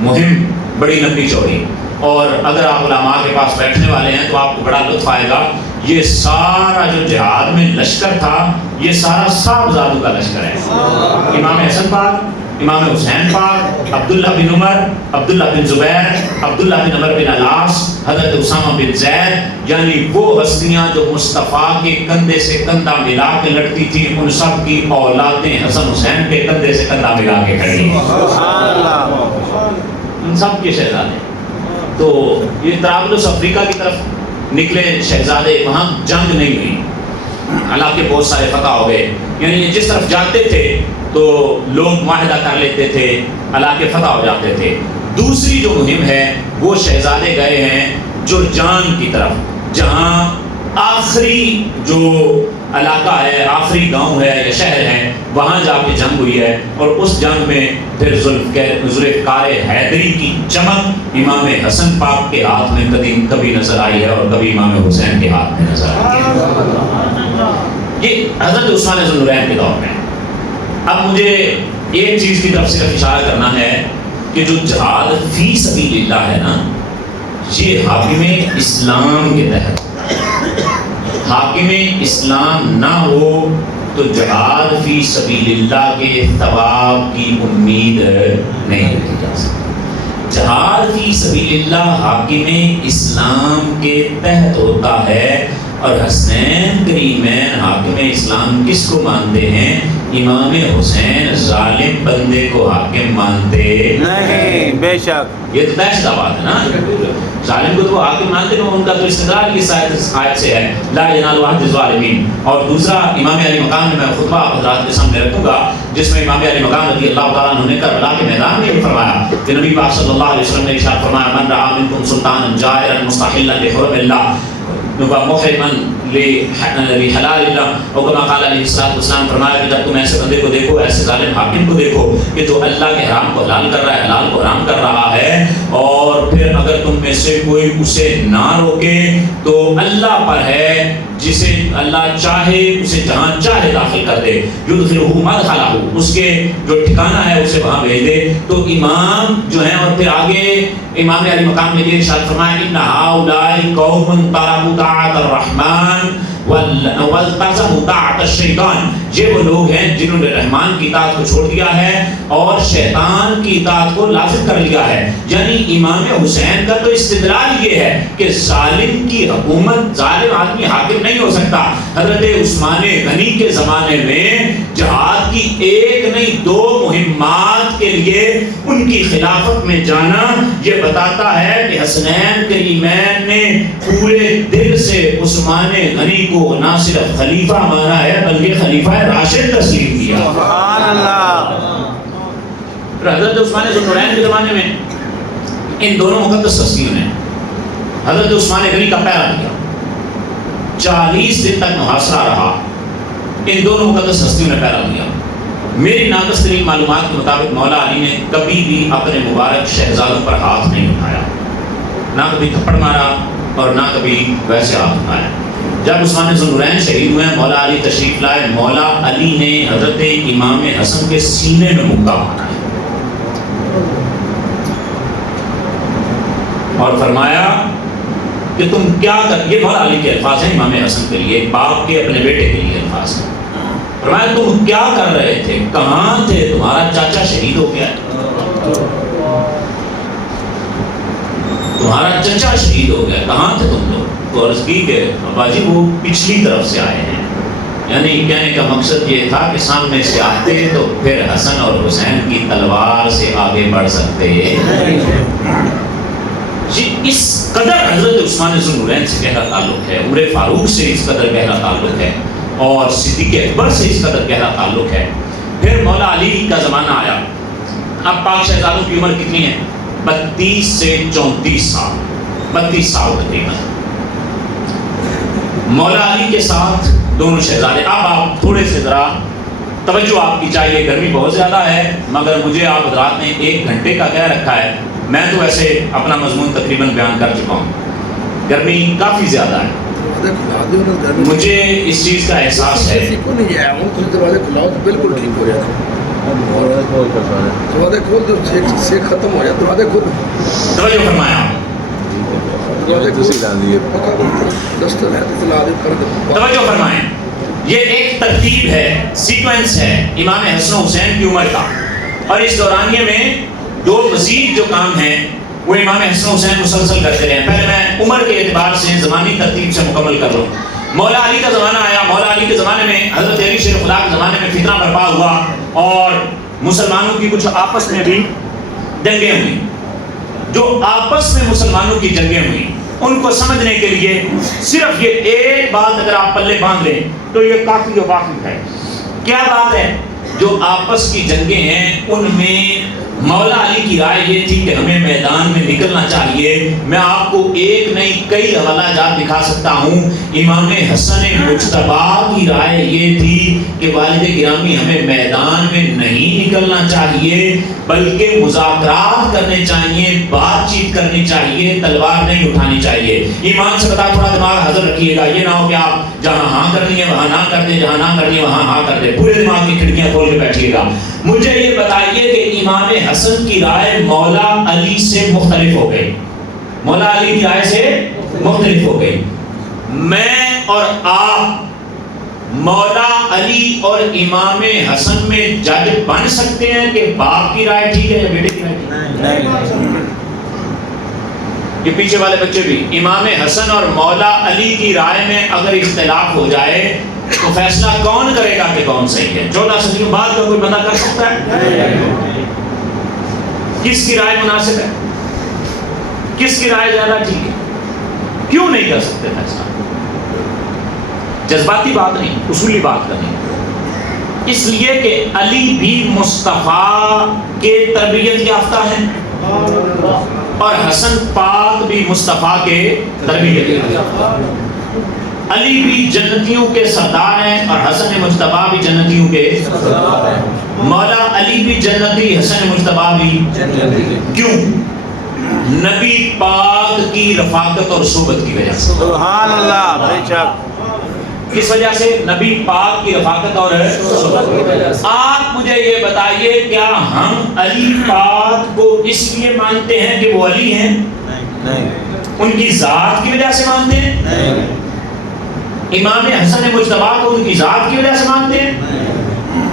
مہم بڑی لمبی چوڑی، اور اگر آپ علماء کے پاس بیٹھنے والے ہیں تو آپ کو بڑا لطف آئے گا۔ یہ سارا جو جہاد میں لشکر تھا یہ سارا صاحبزادوں کا لشکر ہے۔ امام حسن پاک، امام حسین پاک، عبداللہ بن عمر، عبداللہ بن زبیر، عبداللہ بن عمر بن العاص، حضرت اسامہ بن زید، یعنی وہ ہستیاں جو مصطفیٰ کے کندھے سے کندھا ملا کے لڑتی تھیں، ان سب کی اولادیں حسن حسین کے کندھے سے کندھا ملا کے کھڑی ہیں۔ ان سب کے شہزادے۔ تو یہ طرابلس افریقہ کی طرف نکلے شہزادے، وہاں جنگ نہیں ہوئی، حالانکہ بہت سارے فتح ہو گئے، یعنی جس طرف جاتے تھے تو لوگ معاہدہ کر لیتے تھے، علاقے فتح ہو جاتے تھے۔ دوسری جو مہم ہے وہ شہزادے گئے ہیں جرجان کی طرف، جہاں آخری جو علاقہ ہے، آخری گاؤں ہے یا شہر ہے، وہاں جا کے جنگ ہوئی ہے، اور اس جنگ میں پھر ذوالفقار حیدری کی چمک امام حسن پاک کے ہاتھ میں کبھی نظر آئی ہے اور کبھی امام حسین کے ہاتھ میں نظر آئی ہے۔ یہ حضرت عثمان ذو النورین کے دور میں۔ اب مجھے ایک چیز کی طرف صرف اشارہ کرنا ہے کہ جو جہاد فی سبیل اللہ ہے نا، یہ حاکم اسلام کے تحت، حاکم اسلام نہ ہو تو جہاد فی سبیل اللہ کے ثواب کی امید نہیں رکھی جا سکتی۔ جہاد فی سبیل اللہ حاکم اسلام کے تحت ہوتا ہے، اور حسنین کریمین حاکم اسلام کس کو مانتے ہیں؟ امام حسین ظالم بندے کو حاکم مانتے نہیں، بے شک۔ یہ تو طے شدہ بات ہے نا، ظالم کو تو وہ حاکم مانتے ہیں، ان کا تو استدلال اس آیت سے ہے، لا ینال عہد الظالمین۔ اور دوسرا امام علی مقام میں میں خطبہ حضرات کے سامنے رکھوں گا، جس میں امام علی مقام رضی اللہ تعالیٰ عنہ نے کربلا کے میدان میں یہ فرمایا کہ نبی پاک صلی اللہ علیہ وسلم نے ارشاد فرمایا، من رعا منکم سلطانا جائرا مستحلا لحرم اللہ محرما لحلال اللہ، اور کما قال علیہ السلام فرمایا کہ جب تم ایسے بندے کو دیکھو، ایسے ظالم حاکم کو دیکھو کہ جو اللہ کے حرام کو حلال کر رہا ہے، حلال کو حرام کر رہا ہے، اور پھر اگر تم میں سے کوئی اسے نہ روکے تو اللہ پر ہے جسے اللہ چاہے اسے جہاں چاہے داخل کر دے، یدخلہ مدخلہ، اس کے جو ٹھکانہ ہے اسے وہاں بھیج دے۔ تو امام جو ہیں، اور پھر آگے امام علی مقام نے یہ ارشاد فرمایا ان ہؤلاء قوم ترکوا طاعۃ الرحمن والتزموا طاعۃ الشیطان، یہ وہ لوگ ہیں جنہوں نے رحمان کی اطاعت کو چھوڑ دیا ہے اور شیطان کی اطاعت کو لازم کر لیا ہے۔ یعنی امام حسین کا تو استدلال یہ ہے کہ ظالم کی حکومت، ظالم آدمی حاکم نہیں ہو سکتا۔ حضرت عثمان غنی کے زمانے میں جہاد کی ایک نہیں دو مہمات کے لیے ان کی خلافت میں جانا یہ بتاتا ہے کہ حسنین کریمین نے پورے دل سے عثمان غنی کو نہ صرف خلیفہ مانا ہے بلکہ خلیفہ راشد تسلیم کیا۔ سبحان اللہ۔ حضرت عثمان ذو النورین کے زمانے میں ان دونوں مقدس ہستیوں نے حضرت عثمان غنی کا پہرا دیا، 40 دن تک محاصرہ رہا، ان دونوں مقدس ہستیوں نے پہرا دیا۔ میری ناقص ترین معلومات کے مطابق مولا علی نے کبھی بھی اپنے مبارک شہزادوں پر ہاتھ نہیں اٹھایا، نہ کبھی تھپڑ مارا اور نہ کبھی ویسے ہاتھ اٹھایا۔ جب عثمان ذو النورین شہید ہوئے، مولا علی تشریف لائے، مولا علی نے حضرت امام حسن کے سینے میں مکہ مارا اور فرمایا کہ تم کیا کر، یہ مولا علی کے الفاظ ہیں امام حسن کے لیے، باپ کے اپنے بیٹے کے لیے الفاظ ہیں۔ فرمایا تم کیا کر رہے تھے، کہاں تھے، تمہارا چاچا شہید ہو گیا، تمہارا چچا شہید ہو گیا، کہاں تھے تم لوگ؟ تو عرض کی کہ ابا جی وہ پچھلی طرف سے آئے ہیں۔ یعنی کہنے کا مقصد یہ تھا کہ سامنے سے آتے تو پھر حسن اور حسین کی تلوار سے آگے بڑھ سکتے۔ جی اس قدر حضرت عثمان ذو النورین سے گہرا تعلق ہے، عمر فاروق سے اس قدر گہرا تعلق ہے، اور صدیق اکبر سے اس قدر گہرا تعلق ہے۔ پھر مولا علی کا زمانہ آیا، اب پاک شہزادوں کی عمر کتنی ہے؟ 32 سے 34 سال، 32 سال تقریباً۔ مولا علی کے ساتھ دونوں شہزادے۔ اب آپ تھوڑے سے ذرا توجہ آپ کی چاہیے، گرمی بہت زیادہ ہے مگر مجھے آپ حضرات نے 1 گھنٹے کا کہہ رکھا ہے، میں تو ویسے اپنا مضمون تقریباً بیان کر چکا ہوں، گرمی کافی زیادہ ہے، مجھے اس چیز کا احساس ہے۔ بالکل ٹھیک ہو جاتا ختم ہو جاتا، توجہ فرمایا، توجہ فرمائیں، یہ ایک ترتیب ہے، سیکوینس ہے امام حسن و حسین کی عمر کا، اور اس دورانیے میں جو مزید جو کام ہیں وہ امام حسن و حسین مسلسل کرتے رہے ہیں۔ پہلے میں عمر کے اعتبار سے زمانی ترتیب سے مکمل کر لوں۔ مولا علی کا زمانہ آیا، مولا علی کے زمانے میں حضرت علی شیر خدا کے زمانے میں فتنہ برپا ہوا اور مسلمانوں کی کچھ آپس میں بھی جنگیں ہوئی۔ جو آپس میں مسلمانوں کی جنگیں ہوئی ان کو سمجھنے کے لیے صرف یہ ایک بات اگر آپ پلے باندھ لیں تو یہ کافی واقف ہے۔ کیا بات ہے؟ جو آپس کی جنگیں ہیں ان میں مولا علی کی رائے یہ تھی کہ ہمیں میدان میں نکلنا چاہیے۔ میں آپ کو ایک نہیں کئی حوالہ جات دکھا سکتا ہوں۔ امام حسن مجتبی کی رائے یہ تھی کہ والد گرامی ہمیں میدان میں نہیں نکلنا چاہیے بلکہ مذاکرات کرنے چاہیے، بات چیت کرنی چاہیے، تلوار نہیں اٹھانی چاہیے۔ ایمان سے بتا، تھوڑا دماغ حاضر رکھیے گا، یہ نہ ہو کہ آپ جہاں ہاں کرنی ہے وہاں نہ کر دیں، جہاں نہ کرنی ہے وہاں ہاں کر دیں، پورے دماغ کی کھڑکیاں کھول کے بیٹھیے گا۔ مجھے یہ بتائیے کہ امام حسن کی رائے مولا علی سے مختلف ہو گئی، مولا علی کی رائے سے مختلف ہو گئی۔ میں اور آپ مولا علی اور امام حسن میں جج بن سکتے ہیں کہ باپ کی رائے ٹھیک ہے یا بیٹے کی رائے ٹھیک ہے؟ یہ پیچھے والے بچے بھی، امام حسن اور مولا علی کی رائے میں اگر اختلاف ہو جائے تو فیصلہ کون کرے گا کہ کون صحیح ہے؟ 14 صدیوں بعد کا کوئی بندہ کر سکتا ہے؟ کس کی رائے مناسب ہے، کس کی رائے زیادہ ٹھیک ہے؟ کیوں نہیں کر سکتے فیصلہ؟ جذباتی بات نہیں، اصولی بات کرنی، اس لیے کہ علی بھی مصطفیٰ کے تربیت یافتہ ہیں اور حسن پاک بھی مصطفیٰ کے تربیت یافتہ۔ علی بھی جنتیوں کے سردار ہیں اور حسن مجتبی بھی جنتیوں کے سردار ہیں۔ مولا علی بھی جنتی، حسن مجتبی بھی جنتی۔ کیوں؟ نبی پاک کی رفاقت اور صحبت کی وجہ سے۔ سبحان اللہ، بے شک۔ کس وجہ سے؟ نبی پاک کی رفاقت اور صحبت۔ آپ مجھے یہ بتائیے کیا ہم علی پاک کو اس لیے مانتے ہیں کہ وہ علی ہیں؟ نہیں۔ ان کی ذات کی وجہ سے مانتے ہیں؟ نہیں۔ امام حسن مجتبی کو ان کی ذات کی وجہ سے مانتے ہیں؟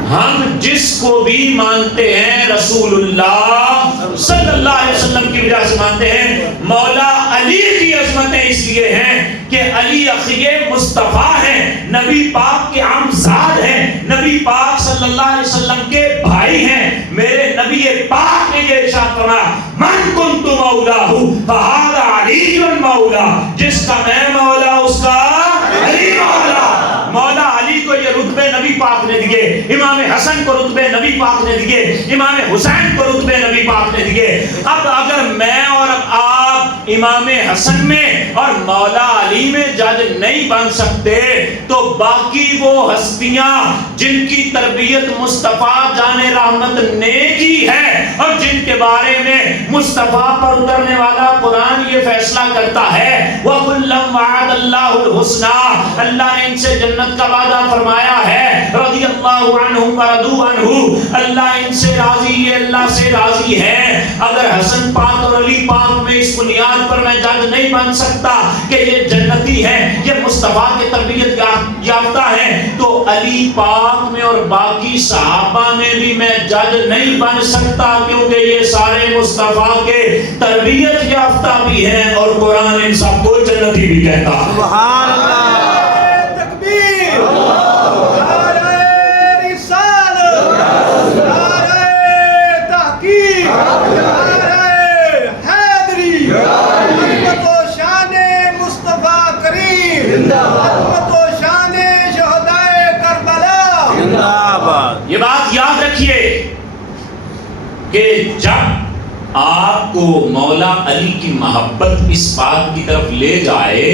ہم جس کو بھی مانتے ہیں رسول اللہ صلی اللہ علیہ وسلم کی وجہ سے مانتے ہیں۔ مولا علی کی عظمتیں اس لیے ہیں کہ علی اخی مصطفیٰ ہیں، نبی پاک کے عمزاد ہیں، نبی پاک صلی اللہ علیہ وسلم کے بھائی ہیں۔ میرے نبی پاک نے یہ ارشاد فرمایا من کنت مولاہ فہذا علی مولا، جس کا میں مولا اس کا علی مولا۔ مولا علی کو یہ رتبے نبی پاک نے دیے، امام حسن کو رتبے نبی پاک نے دیے، امام حسین کو رتبے نبی پاک نے دیے۔ اب اگر میں اور آپ امام حسن میں اور مولا علی میں جج نہیں بن سکتے تو باقی وہ ہستیاں جن کی تربیت مصطفیٰ جان رحمت نے کی ہے اور جن کے بارے میں مصطفیٰ پر اترنے والا قرآن یہ فیصلہ کرتا ہے وَكُلًّا وَعَدَ اللَّهُ الْحُسْنَى، اللہ نے ان سے جنت کا وعدہ فرمایا ہے، رضی اللہ عنہم ورضوا عنہ، اللہ ان سے راضی، یہ اللہ سے راضی ہے۔ اگر حسن پاک اور علی پاک میں اس بنیاد پر میں جج نہیں بن سکتا کہ یہ جنتی ہے، یہ مصطفیٰ کی تربیت یافتہ ہے، تو علی پاک میں اور باقی صحابہ میں بھی میں جج نہیں بن سکتا، کیونکہ یہ سارے مصطفیٰ کے تربیت یافتہ بھی ہیں اور قرآن ان سب کو جنتی بھی کہتا ہے۔ سبحان اللہ، تکبیر، نعرہ رسالت، نعرہ تحقیق، نعرہ حیدری، عظمت و شان مصطفیٰ کریم، عظمت و شان شہدائے کربلا۔ زندہ یہ بات یاد رکھیے کہ جب آپ کو مولا علی کی محبت اس بات کی طرف لے جائے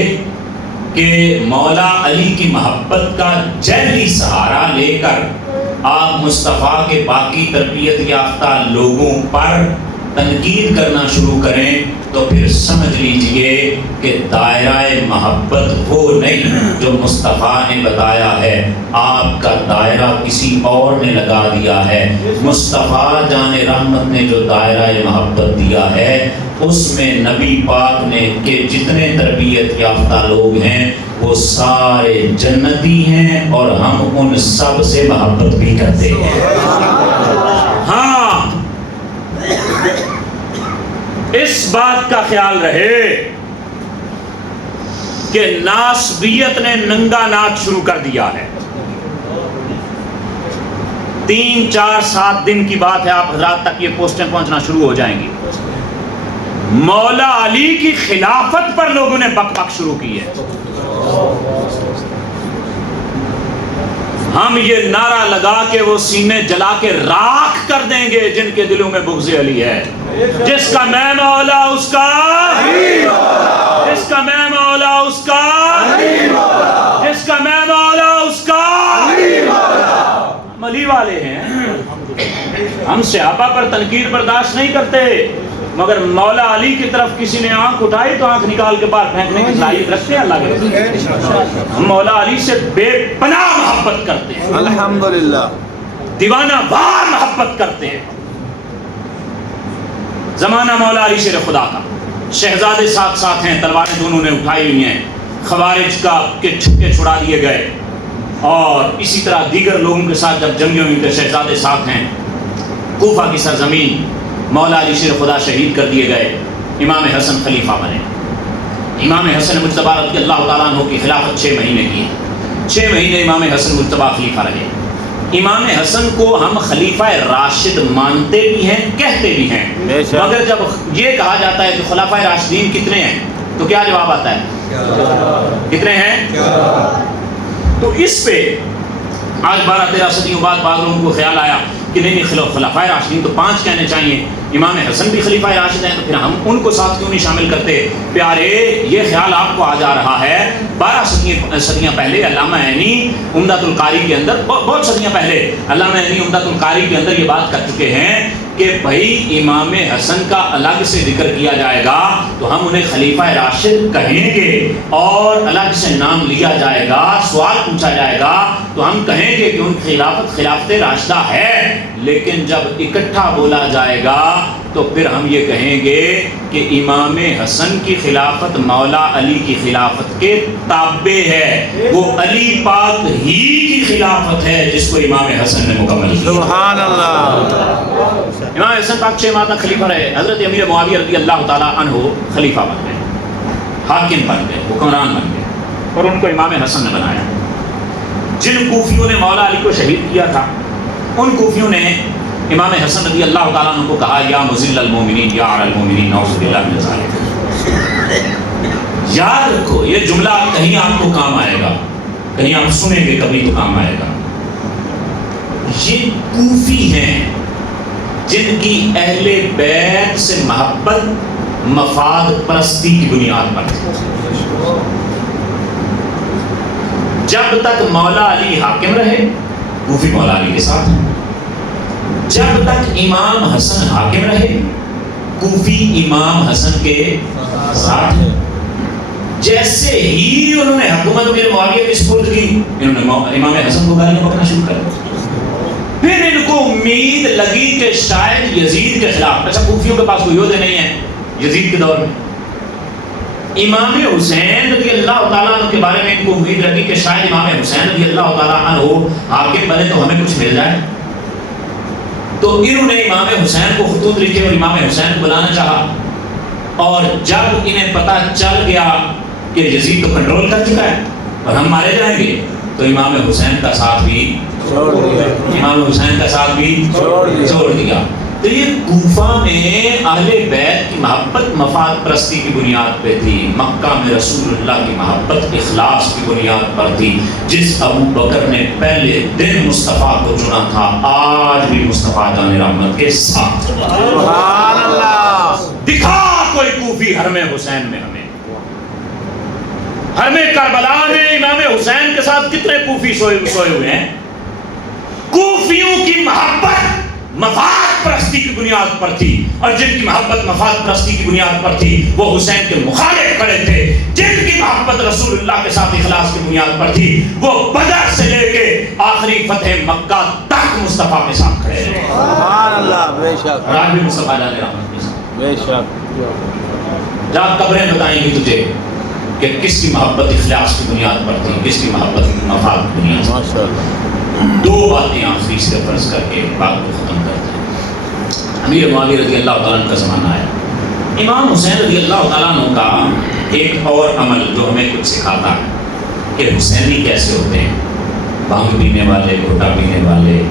کہ مولا علی کی محبت کا جعلی سہارا لے کر آپ مصطفیٰ کے باقی تربیت یافتہ لوگوں پر تنقید کرنا شروع کریں تو پھر سمجھ لیجئے کہ دائرہ محبت وہ نہیں جو مصطفیٰ نے بتایا ہے، آپ کا دائرہ کسی اور نے لگا دیا ہے۔ مصطفیٰ جان رحمت نے جو دائرہ محبت دیا ہے اس میں نبی پاک نے کہ جتنے تربیت یافتہ لوگ ہیں وہ سارے جنتی ہیں اور ہم ان سب سے محبت بھی کرتے ہیں۔ ہاں، اس بات کا خیال رہے کہ ناسبیت نے ننگا ناچ شروع کر دیا ہے۔ 3 4 7 دن کی بات ہے، آپ حضرات تک یہ پوسٹیں پہنچنا شروع ہو جائیں گی۔ مولا علی کی خلافت پر لوگوں نے بک بک شروع کی ہے۔ ہم یہ نعرہ لگا کے وہ سینے جلا کے راکھ کر دیں گے جن کے دلوں میں بغض علی ہے۔ جس کا میں مولا اس کا، جس کا میں مولا اس کا، جس کا میں مولا اس کا، ہم علی والے ہیں۔ ہم صحابہ پر تنقید برداشت نہیں کرتے، مگر مولا علی کی طرف کسی نے آنکھ اٹھائی تو آنکھ نکال کے باہر پھینکنے کی صلاحیت رکھتے ہیں اللہ کے۔ ہم مولا علی سے بے پناہ محبت کرتے ہیں، الحمدللہ، دیوانہ وار محبت کرتے ہیں۔ زمانہ مولا علی شیر خدا کا، شہزادے ساتھ ساتھ ہیں، تلواریں دونوں نے اٹھائی ہوئی ہیں، خوارج کا کے چھکے چھڑا دیے گئے، اور اسی طرح دیگر لوگوں کے ساتھ جب جنگیں ہوئی تو شہزادے ساتھ ہیں۔ کوفہ کی سرزمین مولا علی شیر خدا شہید کر دیے گئے، امام حسن خلیفہ بنے۔ امام حسن مجتبی رضی اللہ تعالیٰ عنہ کی خلافت 6 مہینے کی، 6 مہینے امام حسن مجتبی خلیفہ رہے۔ امام حسن کو ہم خلیفہ راشد مانتے بھی ہیں، کہتے بھی ہیں، مگر جب یہ کہا جاتا ہے کہ خلفائے راشدین کتنے ہیں تو کیا جواب آتا ہے؟ کتنے ہیں؟ تو اس پہ آج 12-13 صدیوں بعد بعض لوگوں کو خیال آیا کہ نہیں خلفائے راشدین تو 5 کہنے چاہیے، امام حسن بھی خلیفہ راشد ہیں تو پھر ہم ان کو ساتھ کیوں نہیں شامل کرتے؟ پیارے، یہ خیال آپ کو آ جا رہا ہے 12 صدیاں پہلے علامہ عینی عمدۃ القاری کے اندر، بہت صدیاں پہلے علامہ عینی عمدۃ القاری کے اندر یہ بات کر چکے ہیں کہ بھائی امام حسن کا الگ سے ذکر کیا جائے گا تو ہم انہیں خلیفہ راشد کہیں گے، اور الگ سے نام لیا جائے گا، سوال پوچھا جائے گا تو ہم کہیں گے کہ ان کی خلافت راشدہ ہے، لیکن جب اکٹھا بولا جائے گا تو پھر ہم یہ کہیں گے کہ امام حسن کی خلافت مولا علی کی خلافت کے تابع ہے، وہ علی پاک ہی کی خلافت ہے جس کو امام حسن نے مکمل کیا۔ سبحان اللہ۔ امام حسن پاک 6 ماہ تک خلیفہ رہے، حضرت امیر معاویہ رضی اللہ تعالیٰ عنہ خلیفہ بن گئے، حاکم بن گئے، حکمران بن گئے، اور ان کو امام حسن نے بنایا۔ جن کوفیوں نے مولا علی کو شہید کیا تھا، ان کوفیوں نے امام حسن رضی اللہ تعالیٰ عنہ کو کہا یا مذل المومنین یا علی المومنین نعوذ باللہ من ذالک۔ یاد رکھو یہ جملہ کہیں آپ کو کام آئے گا، کہیں آپ سنیں گے کبھی تو کام آئے گا۔ یہ کوفی ہیں جن کی اہل بیت سے محبت مفاد پرستی کی بنیاد پر تھی۔ جب تک مولا علی حاکم رہے کوفی مولا علی کے ساتھ، جب تک امام حسن حاکم رہے کوفی امام حسن کے ساتھ۔ جیسے ہی انہوں نے حکومت امیر معاویہ کی سپرد کی، انہوں نے امام حسن کو گالیاں بکنا شروع کر دیا۔ پھر ان کو امید لگی کہ شاید یزید کے خلاف، اچھا کوفیوں کے پاس کوئی یودھے نہیں ہے یزید کے دور میں، امام حسین رضی اللہ تعالیٰ عنہ کے بارے میں ان کو امید لگی کہ شاید امام حسین رضی اللہ تعالیٰ عنہ حاکم بنے تو ہمیں کچھ مل جائے، تو انہوں نے امام حسین کو خطوط لکھے اور امام حسین کو بلانا چاہا، اور جب انہیں پتہ چل گیا کہ یزید تو کنٹرول کر چکا ہے اور ہم مارے جائیں گے تو امام حسین کا ساتھ بھی چھوڑ دیا۔ تو یہ کوفہ میں اہل بیت کی محبت مفاد پرستی کی بنیاد پہ تھی، مکہ میں رسول اللہ کی محبت اخلاص کی بنیاد پر تھی۔ جس ابو بکر نے پہلے دن مصطفیٰ کو چنا تھا آج بھی مصطفیٰ جان رحمت کے ساتھ۔ سبحان اللہ۔ دکھا کوئی کوفی حرم حسین میں ہمیں، حرم کربلا میں امام حسین کے ساتھ کتنے کوفی سوئے ہوئے ہیں؟ کوفیوں کی محبت مفاد پرستی کی بنیاد پر تھی، اور جن کی محبت مفاد پرستی کی بنیاد پر تھی وہ حسین کے مخالف کھڑے تھے۔ جن کی محبت رسول اللہ کے ساتھ اخلاص کی بنیاد پر تھی وہ بدر سے لے کے آخری فتح مکہ تک مصطفیٰ کے ساتھ کھڑے رہے۔ سبحان اللہ۔ بے شک، اور آج بھی مصطفیٰ علیہ رحمت کے ساتھ۔ بے شک۔ جہاں قبریں بتائیں گی تجھے کہ کس کی محبت اخلاص کی بنیاد پر تھی، کس کی محبت مفاد کی بنیاد پر ماشاء اللہ۔ دو باتیں آخری سے فرض کر کے بات کو ختم کرتے ہیں۔ امیر معاویہ رضی اللہ تعالیٰ عنہ کا زمانہ آیا، امام حسین رضی اللہ تعالیٰ عنہ کا ایک اور عمل جو ہمیں کچھ سکھاتا ہے کہ حسینی کیسے ہوتے ہیں۔ بھنگ پینے والے، گھٹا پینے والے،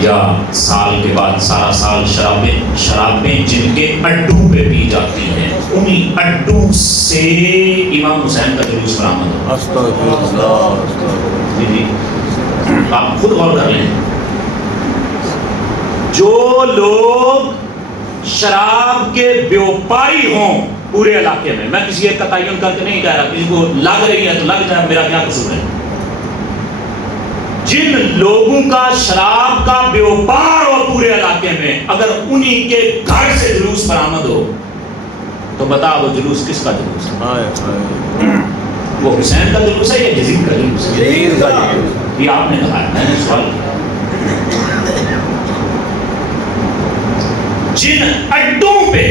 یا سال کے بعد سارا سال شرابیں جن کے اڈوں پہ پی جاتی ہیں، انہی اڈوں سے امام حسین کا جلوس برآمد ہو۔ استغفر جی جی آپ خود غور کر لیں، جو لوگ شراب کے بیوپائی ہوں پورے علاقے میں، میں کسی ایک کا تعین کر کے نہیں کہہ رہا، کسی کو لگ رہی ہے تو لگ جائے، میرا کیا قصور ہے۔ جن لوگوں کا شراب کا بیوپار ہو پورے علاقے میں، اگر انہی کے گھر سے جلوس برآمد ہو تو بتا وہ جلوس کس کا جلوس ہے؟ وہ حسین کا جلوس ہے یا یزید کا جلوس ہے؟ یزید کا جلوس۔ یہ آپ نے کہا ہے، میں نے سوال کیا۔ جن اڈوں پہ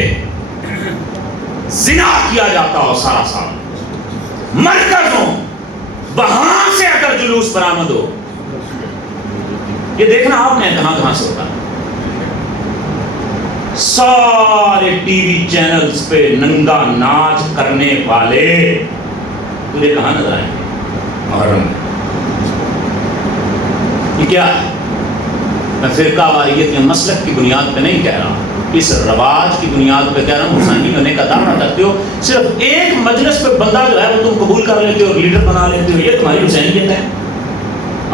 زنا کیا جاتا ہو سارا سال، مرکز ہو، وہاں سے اگر جلوس برآمد ہو، یہ دیکھنا آپ نے کہاں کہاں سے ہوتا ہے۔ سارے ٹی وی چینلز پہ ننگا ناچ کرنے والے تجھے کہاں نظر آئیں گے؟ محرم میں۔ یہ کیا ہے؟ میں فرقہ واریت یا مسلک کی بنیاد پہ نہیں کہہ رہا ہوں، اس رواج کی بنیاد پہ کہہ رہا ہوں۔ حسینی ہونے کا دعویٰ کرتے ہو، صرف ایک مجلس پہ بندہ جو ہے وہ تم قبول کر لیتے ہو اور لیڈر بنا لیتے ہو، یہ تمہاری حسینیت ہے۔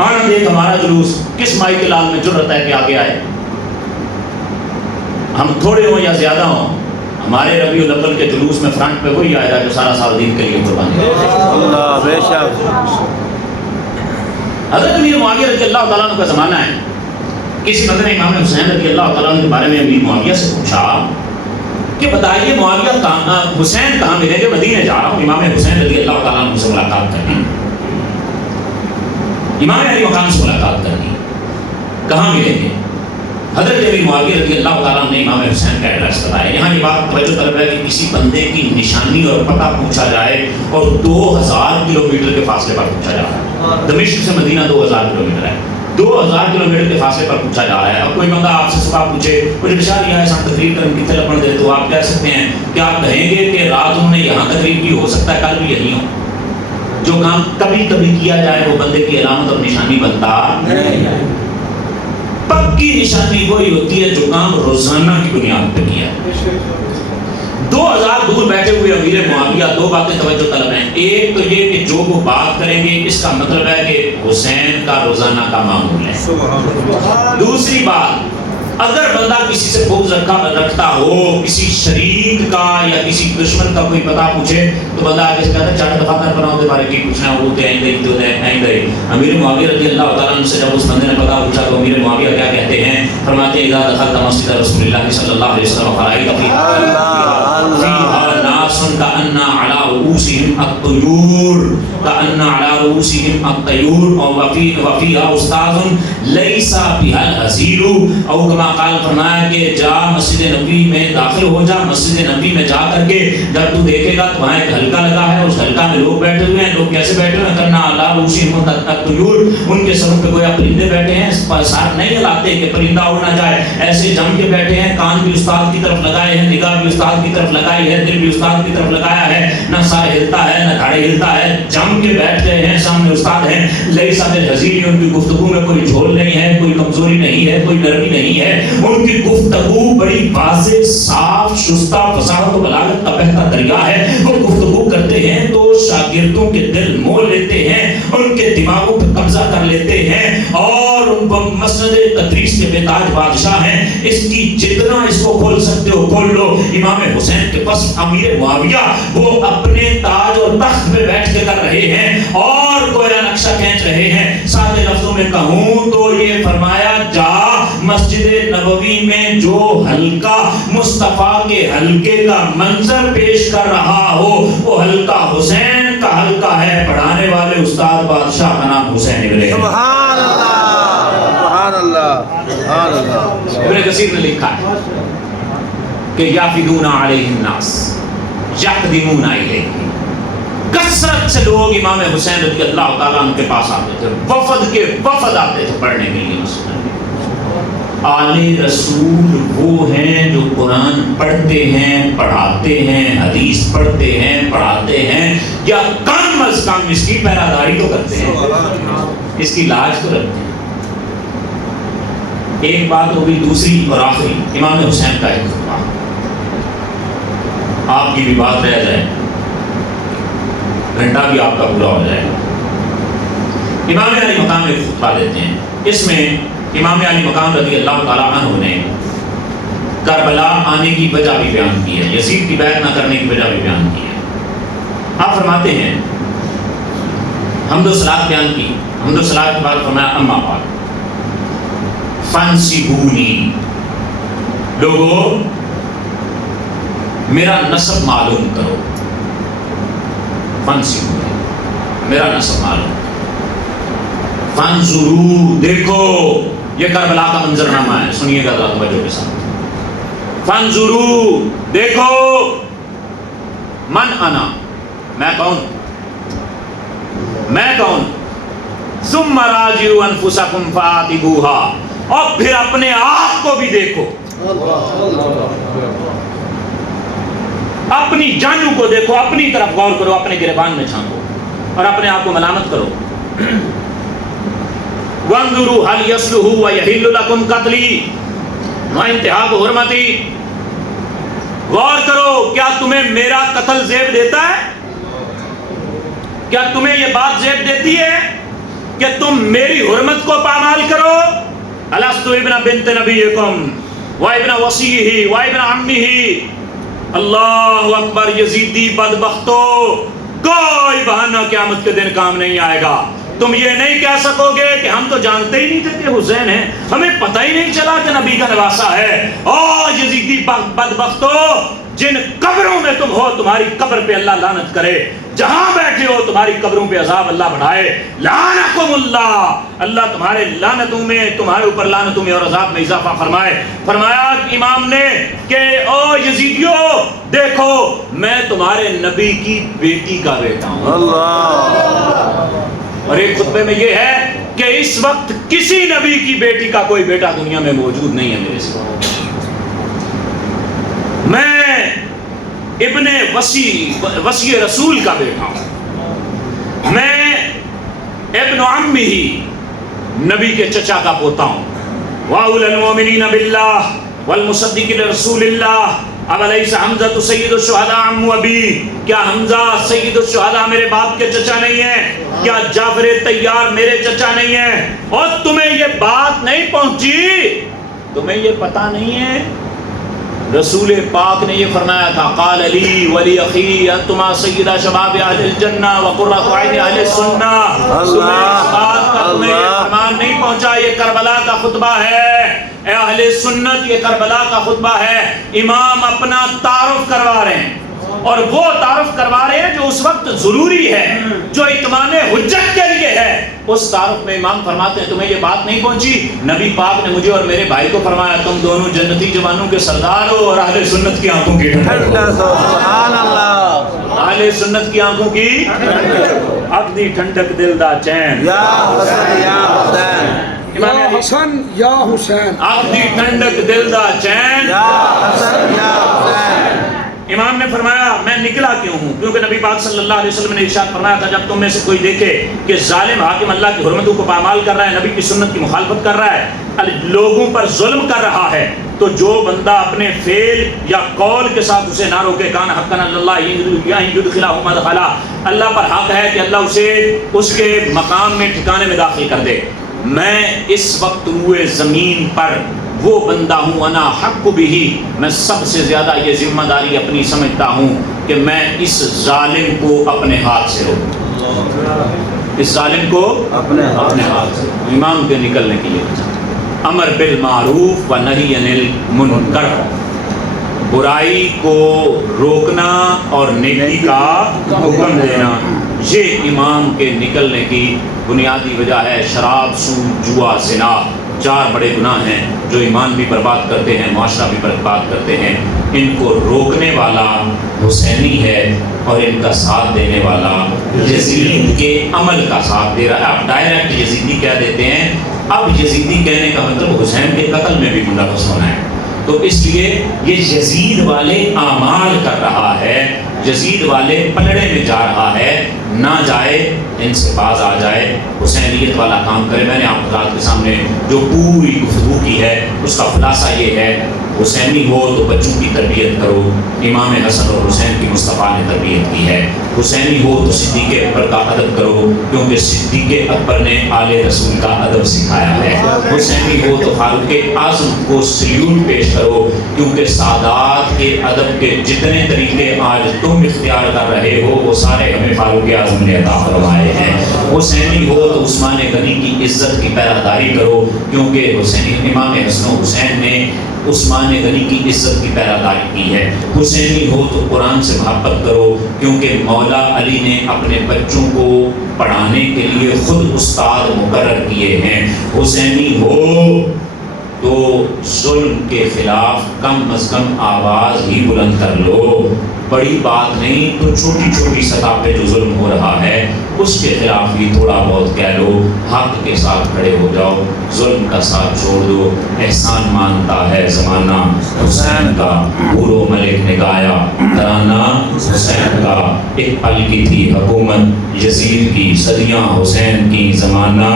آنند ایک ہمارا جلوس، کس مائی کے لال میں جرأت ہے کہ آگے آئے؟ ہم تھوڑے ہوں یا زیادہ ہوں، ہمارے ربیع الاول کے جلوس میں فرنٹ پہ وہی آئے گا جو سارا سال دین کے لیے قربانی دے۔ اللہ بے شک۔ حضرت امیر معاویہ رضی اللہ تعالیٰ عنہ کا زمانہ ہے کسی بندے نے امام حسین رضی اللہ تعالیٰ عنہ کے بارے میں امیر معاویہ سے پوچھا کہ بتائیے معاویہ حسین کہاں ملیں گے؟ مدینے جا رہا ہوں امام حسین رضی اللہ تعالیٰ عنہ سے ملاقات کرنی، امام علی مقام سے ملاقات کرنی، کہاں ملیں گے؟ حضرت امیر معاویہ رضی اللہ تعالیٰ عنہ نے امام حسین کا ایڈریس بتایا۔ یہاں یہ بات توجہ طلب ہے کہ کسی بندے کی نشانی اور پتہ پوچھا جائے اور 2000 کلومیٹر کے فاصلے پر پوچھا جا رہا ہے، دمشق سے مدینہ 2000 کلومیٹر ہے، 2000 کلومیٹر کے فاصلے پر پوچھا جا رہا ہے۔ اب کوئی بندہ آپ سے صبح پوچھے مجھے بشار یہ ہے سب تقریر کرنے کتنے لپڑ دے، تو آپ کہہ سکتے ہیں کہ آپ کہیں گے کہ رات انہوں نے یہاں تقریر کی، ہو سکتا ہے کل بھی یہی ہو۔ جو کام کبھی کبھی کیا جائے وہ بندے کی علامت اور نشانی بنتا نہیں۔ پکی نشانی وہی ہوتی ہے جو کام روزانہ کی بنیاد پہ کیا ہے۔ 2000 دور بیٹھے ہوئے امیر معاویہ دو باتیں توجہ طلب ہیں۔ ایک تو یہ کہ جو وہ بات کریں گے اس کا مطلب ہے کہ حسین کا روزانہ کا معمول ہے۔ دوسری بات، اگر بندہ کسی سے بغض رکھتا ہو، کسی شریک کا یا کسی دشمن کا کوئی پتہ پوچھے تو بندہ آگے سے کہتا ہے چاٹ دفعہ کر بناؤ دے بارے کی پوچھنا وہ تے آئیں گئی تو آئیں گئی۔ امیر معاویہ رضی اللہ تعالیٰ عنہ سے جب اس بندے نے پتہ پوچھا تو امیر معاویہ کیا کہتے ہیں؟ فرماتے ہیں اذا دخلت مسجد رسول اللہ صلی اللہ علیہ وسلم فرأيت فيها ناس كأن على رؤوسهم الطيور كأن على رؤوسهم الطيور وفيها أستاذ ليس بها الهزيل او كما قال فرمایا کہ جا مسجد نبی میں داخل ہو جا، مسجد نبی میں جا کر کے جب تو دیکھے گا تو وہاں ایک حلقہ لگا ہے، اس حلقہ میں لوگ بیٹھے ہوئے ہیں۔ لوگ کیسے بیٹھے ہوئے ہیں؟ کرنا اللہ روشی الطیور، ان کے سروں پہ گویا پرندے بیٹھے ہیں، ساتھ نہیں ہلاتے کہ پرندہ اڑ نہ جائے، ایسے جم کے بیٹھے ہیں، کان بھی استاد کی طرف لگائے ہیں، نگاہ بھی استاد کی طرف لگائی ہے، دل بھی استاد کی طرف لگایا ہے، نہ سر ہلتا ہے نہ دھاڑے ہلتا ہے، جم کے بیٹھ گئے ہیں، سامنے استاد ہیں۔ لیسا بالحزین، ان کی گفتگو میں کوئی جھول نہیں ہے، کوئی کمزوری نہیں ہے، کوئی نرمی نہیں ہے، ان کی گفتگو بڑی واضح، صاف، شستہ، فصاحت و بلاغت کا بہتا دریا ہے۔ وہ گفتگو کرتے ہیں تو شاگردوں کے دل مول لیتے ہیں، ان کے دماغوں پہ قبضہ کر لیتے ہیں، اور ان کو مسند تدریس کے بے تاج بادشاہ ہیں۔ اس کی جتنا اس کو کھول سکتے ہو کھول لو۔ امام حسین کے پاس امیر معاویہ وہ اپنے تاج اور تخت پہ بیٹھ کے کر رہے ہیں اور کوئی نقشہ کھینچ رہے ہیں۔ سادے لفظوں میں کہوں تو یہ فرمایا جا مسجد نبوی میں جو حلقہ مصطفیٰ کے حلقے کا منظر پیش کر رہا ہو وہ حلقہ حسین کا حلقہ ہے۔ پڑھانے والے استاد بادشاہ کا نام حسین ابن سبحان اللہ، سبحان اللہ، سبحان اللہ۔ ابن کثیر نے لکھا ہے کہ یافدون علیہ الناس یقدمون الیہ، کثرت سے لوگ امام حسین رضی اللہ تعالیٰ عنہ کے پاس آتے تھے، وفد کے وفد آتے تھے پڑھنے کے لیے۔ آل رسول وہ ہیں جو قرآن پڑھتے ہیں، پڑھاتے ہیں، حدیث پڑھتے ہیں، پڑھاتے ہیں، یا کم از کم اس کی پہراداری تو کرتے ہیں، اس کی لاج تو رکھتے ہیں۔ ایک بات ہوگی، دوسری اور آخری، امام حسین کا ایک خطبہ، آپ کی بھی بات رہ جائے، گھنٹہ بھی آپ کا پورا ہو جائے۔ امام علی مقام ایک خطبہ دیتے ہیں، اس میں امام علی مقام رضی اللہ تعالیٰ عنہ نے کربلا آنے کی وجہ بھی بیان کی ہے، یزید کی بیعت نہ کرنے کی وجہ بھی بیان کی ہے۔ آپ فرماتے ہیں حمد و صلات بیان کی، حمد و صلات کے بعد فرمایا اما بعد فانسبونی، لوگو میرا نسب معلوم کرو، فانسبونی، میرا نسب معلوم کرو، فانظروا، دیکھو، یہ کربلا کا منظرنامہ ہے، سنیے گا ذرا توجہ کے ساتھ۔ فانظروا، دیکھو، من انا، میں کون، میں کون، ثم راجعوا انفسکم فآتبوها، اور پھر اپنے آپ کو بھی دیکھو، اپنی جانوں کو دیکھو، اپنی طرف غور کرو، اپنے گریبان میں جھانکو اور اپنے آپ کو ملامت کرو۔ وانظروا هل يصلح ويحل لكم قتلي وانتهاك حرمتي، غور کرو کیا تمہیں میرا قتل زیب دیتا ہے؟ کیا تمہیں یہ بات زیب دیتی ہے کہ تم میری حرمت کو پامال کرو؟ الست ابن بنت نبیکم وابن وصیہ وابن عمہ، اللہ اکبر، یزیدی بدبختو، کوئی بہانہ قیامت کے دن کام نہیں آئے گا۔ تم یہ نہیں کہہ سکو گے کہ ہم تو جانتے ہی نہیں تھے کہ حسین ہیں، ہمیں پتہ ہی نہیں چلا کہ نبی کا نواسا ہے۔ او یزیدی بدبختو، جن قبروں میں تم ہو تمہاری قبر پہ اللہ لعنت کرے، جہاں بیٹھے ہو تمہاری قبروں پہ عذاب اللہ بڑھائے۔ لعنکم اللہ، اللہ تمہارے لعنتوں میں، تمہارے اوپر لعنتوں میں اور عذاب میں اضافہ فرمائے۔ فرمایا امام نے کہ او یزیدیو دیکھو میں تمہارے نبی کی بیٹی کا بیٹا ہوں۔ اللہ، اور ایک خطبے میں یہ ہے کہ اس وقت کسی نبی کی بیٹی کا کوئی بیٹا دنیا میں موجود نہیں ہے میرے سوا۔ میں ابن وصی رسول کا بیٹا ہوں، میں ابن عمی ہی نبی کے چچا کا پوتا ہوں۔ وَأُولَى الْمُؤْمِنِينَ بِاللَّهِ وَالْمُصَدِّقِ لِرَسُولِ اللَّهِ أَوَلَيْسَ حَمْزَةُ سَيِّدُ الشُّهَدَاءِ عَمُّ أَبِي، کیا حمزہ سید الشہداء میرے باپ کے چچا نہیں ہیں؟ کیا جعفر طیار میرے چچا نہیں ہیں؟ اور تمہیں یہ بات نہیں پہنچی، تمہیں یہ پتہ نہیں ہے؟ رسول پاک نے یہ فرمایا تھا قال لی ولی اخی انتما سیدہ شباب اہل الجنہ وقرۃ عین اہل السنہ۔ تمہیں اس بات کا تمہیں یہ فرمان نہیں پہنچا، یہ کربلا کا خطبہ ہے، اے اہل سنت یہ کربلا کا خطبہ ہے۔ امام اپنا تعارف کروا رہے ہیں، اور وہ تعارف کروا رہے ہیں جو اس وقت ضروری ہے، جو اتمام حجت کے لیے ہے۔ اس تعارف میں امام فرماتے ہیں تمہیں یہ بات نہیں پہنچی، نبی پاک نے مجھے اور میرے بھائی کو فرمایا تم دونوں جنتی جوانوں کے سردار ہو اور اہل سنت کی آنکھوں کی ٹھنڈک۔ سبحان اللہ، اہل سنت کی آنکھوں کی عقدی ٹھنڈک دل دا چین، یا حسن یا حسین، یا حسن یا حسین، عقدی ٹھنڈک دل دا چین۔ یا حسن یا حسین۔ امام نے فرمایا میں نکلا کیوں ہوں؟ کیونکہ نبی پاک صلی اللہ علیہ وسلم نے ارشاد فرمایا تھا جب تم میں سے کوئی دیکھے کہ ظالم حاکم اللہ کی حرمتوں کو پامال کر رہا ہے، نبی کی سنت کی مخالفت کر رہا ہے، لوگوں پر ظلم کر رہا ہے، تو جو بندہ اپنے فعل یا قول کے ساتھ اسے نہ روکے، کان حقا اللہ یدخلہ مدخلا، اللہ پر حق ہے کہ اللہ اسے اس کے مقام میں ٹھکانے میں داخل کر دے۔ میں اس وقت روئے زمین پر وہ بندہ ہوں انا حق بھی، میں سب سے زیادہ یہ ذمہ داری اپنی سمجھتا ہوں کہ میں اس ظالم کو اپنے ہاتھ سے روکوں، اس ظالم کو اپنے ہاتھ سے۔ امام کے نکلنے کے لیے امر بالمعروف و نہی عن المنکر، برائی کو روکنا اور نیکی کا حکم دینا، یہ امام کے نکلنے کی بنیادی وجہ ہے۔ شراب، سود، جوا، زنا، چار بڑے گناہ ہیں جو ایمان بھی برباد کرتے ہیں، معاشرہ بھی برباد کرتے ہیں۔ ان کو روکنے والا حسینی ہے اور ان کا ساتھ دینے والا یزید کے عمل کا ساتھ دے رہا ہے۔ آپ ڈائریکٹ یزیدی کہہ دیتے ہیں، اب یزیدی کہنے کا مطلب حسین کے قتل میں بھی ملوث ہونا ہے، تو اس لیے یہ یزید والے اعمال کر رہا ہے، یزید والے پلڑے میں جا رہا ہے، نہ جائے، ان سے باز آ جائے، حسینیت والا کام کرے۔ میں نے آپ حضرات کے سامنے جو پوری گفتگو کی ہے اس کا خلاصہ یہ ہے، حسینی ہو تو بچوں کی تربیت کرو، امام حسن اور حسین کی مصطفیٰ نے تربیت کی ہے۔ حسینی ہو تو صدیق اکبر کا ادب کرو، کیونکہ صدیق اکبر نے آل رسول کا ادب سکھایا ہے۔ حسینی ہو تو فاروق اعظم کو سلیوٹ پیش کرو، کیونکہ سادات کے ادب کے جتنے طریقے آج تم اختیار کر رہے ہو وہ سارے ہمیں فاروق اعظم نے عطا فرمائے ہیں۔ حسینی ہو تو عثمان غنی کی عزت کی پیراداری کرو، کیونکہ امام حسن و حسین نے عثمان غنی کی عزت کی پیراداری کی ہے۔ حسینی ہو تو قرآن سے محبت کرو، کیونکہ مولا علی نے اپنے بچوں کو پڑھانے کے لیے خود استاد مقرر کیے ہیں۔ حسینی ہو تو ظلم کے خلاف کم از کم آواز ہی بلند کر لو، بڑی بات نہیں تو چھوٹی چھوٹی سطح پہ جو ظلم ہو رہا ہے اس کے خلاف بھی تھوڑا بہت کہہ لو، حق کے ساتھ کھڑے ہو جاؤ، ظلم کا ساتھ چھوڑ دو۔ احسان مانتا ہے زمانہ حسین کا، بورو ملک نے گایا ترانہ حسین کا، ایک پل کی تھی حکومت یزید کی، صدیاں حسین کی، زمانہ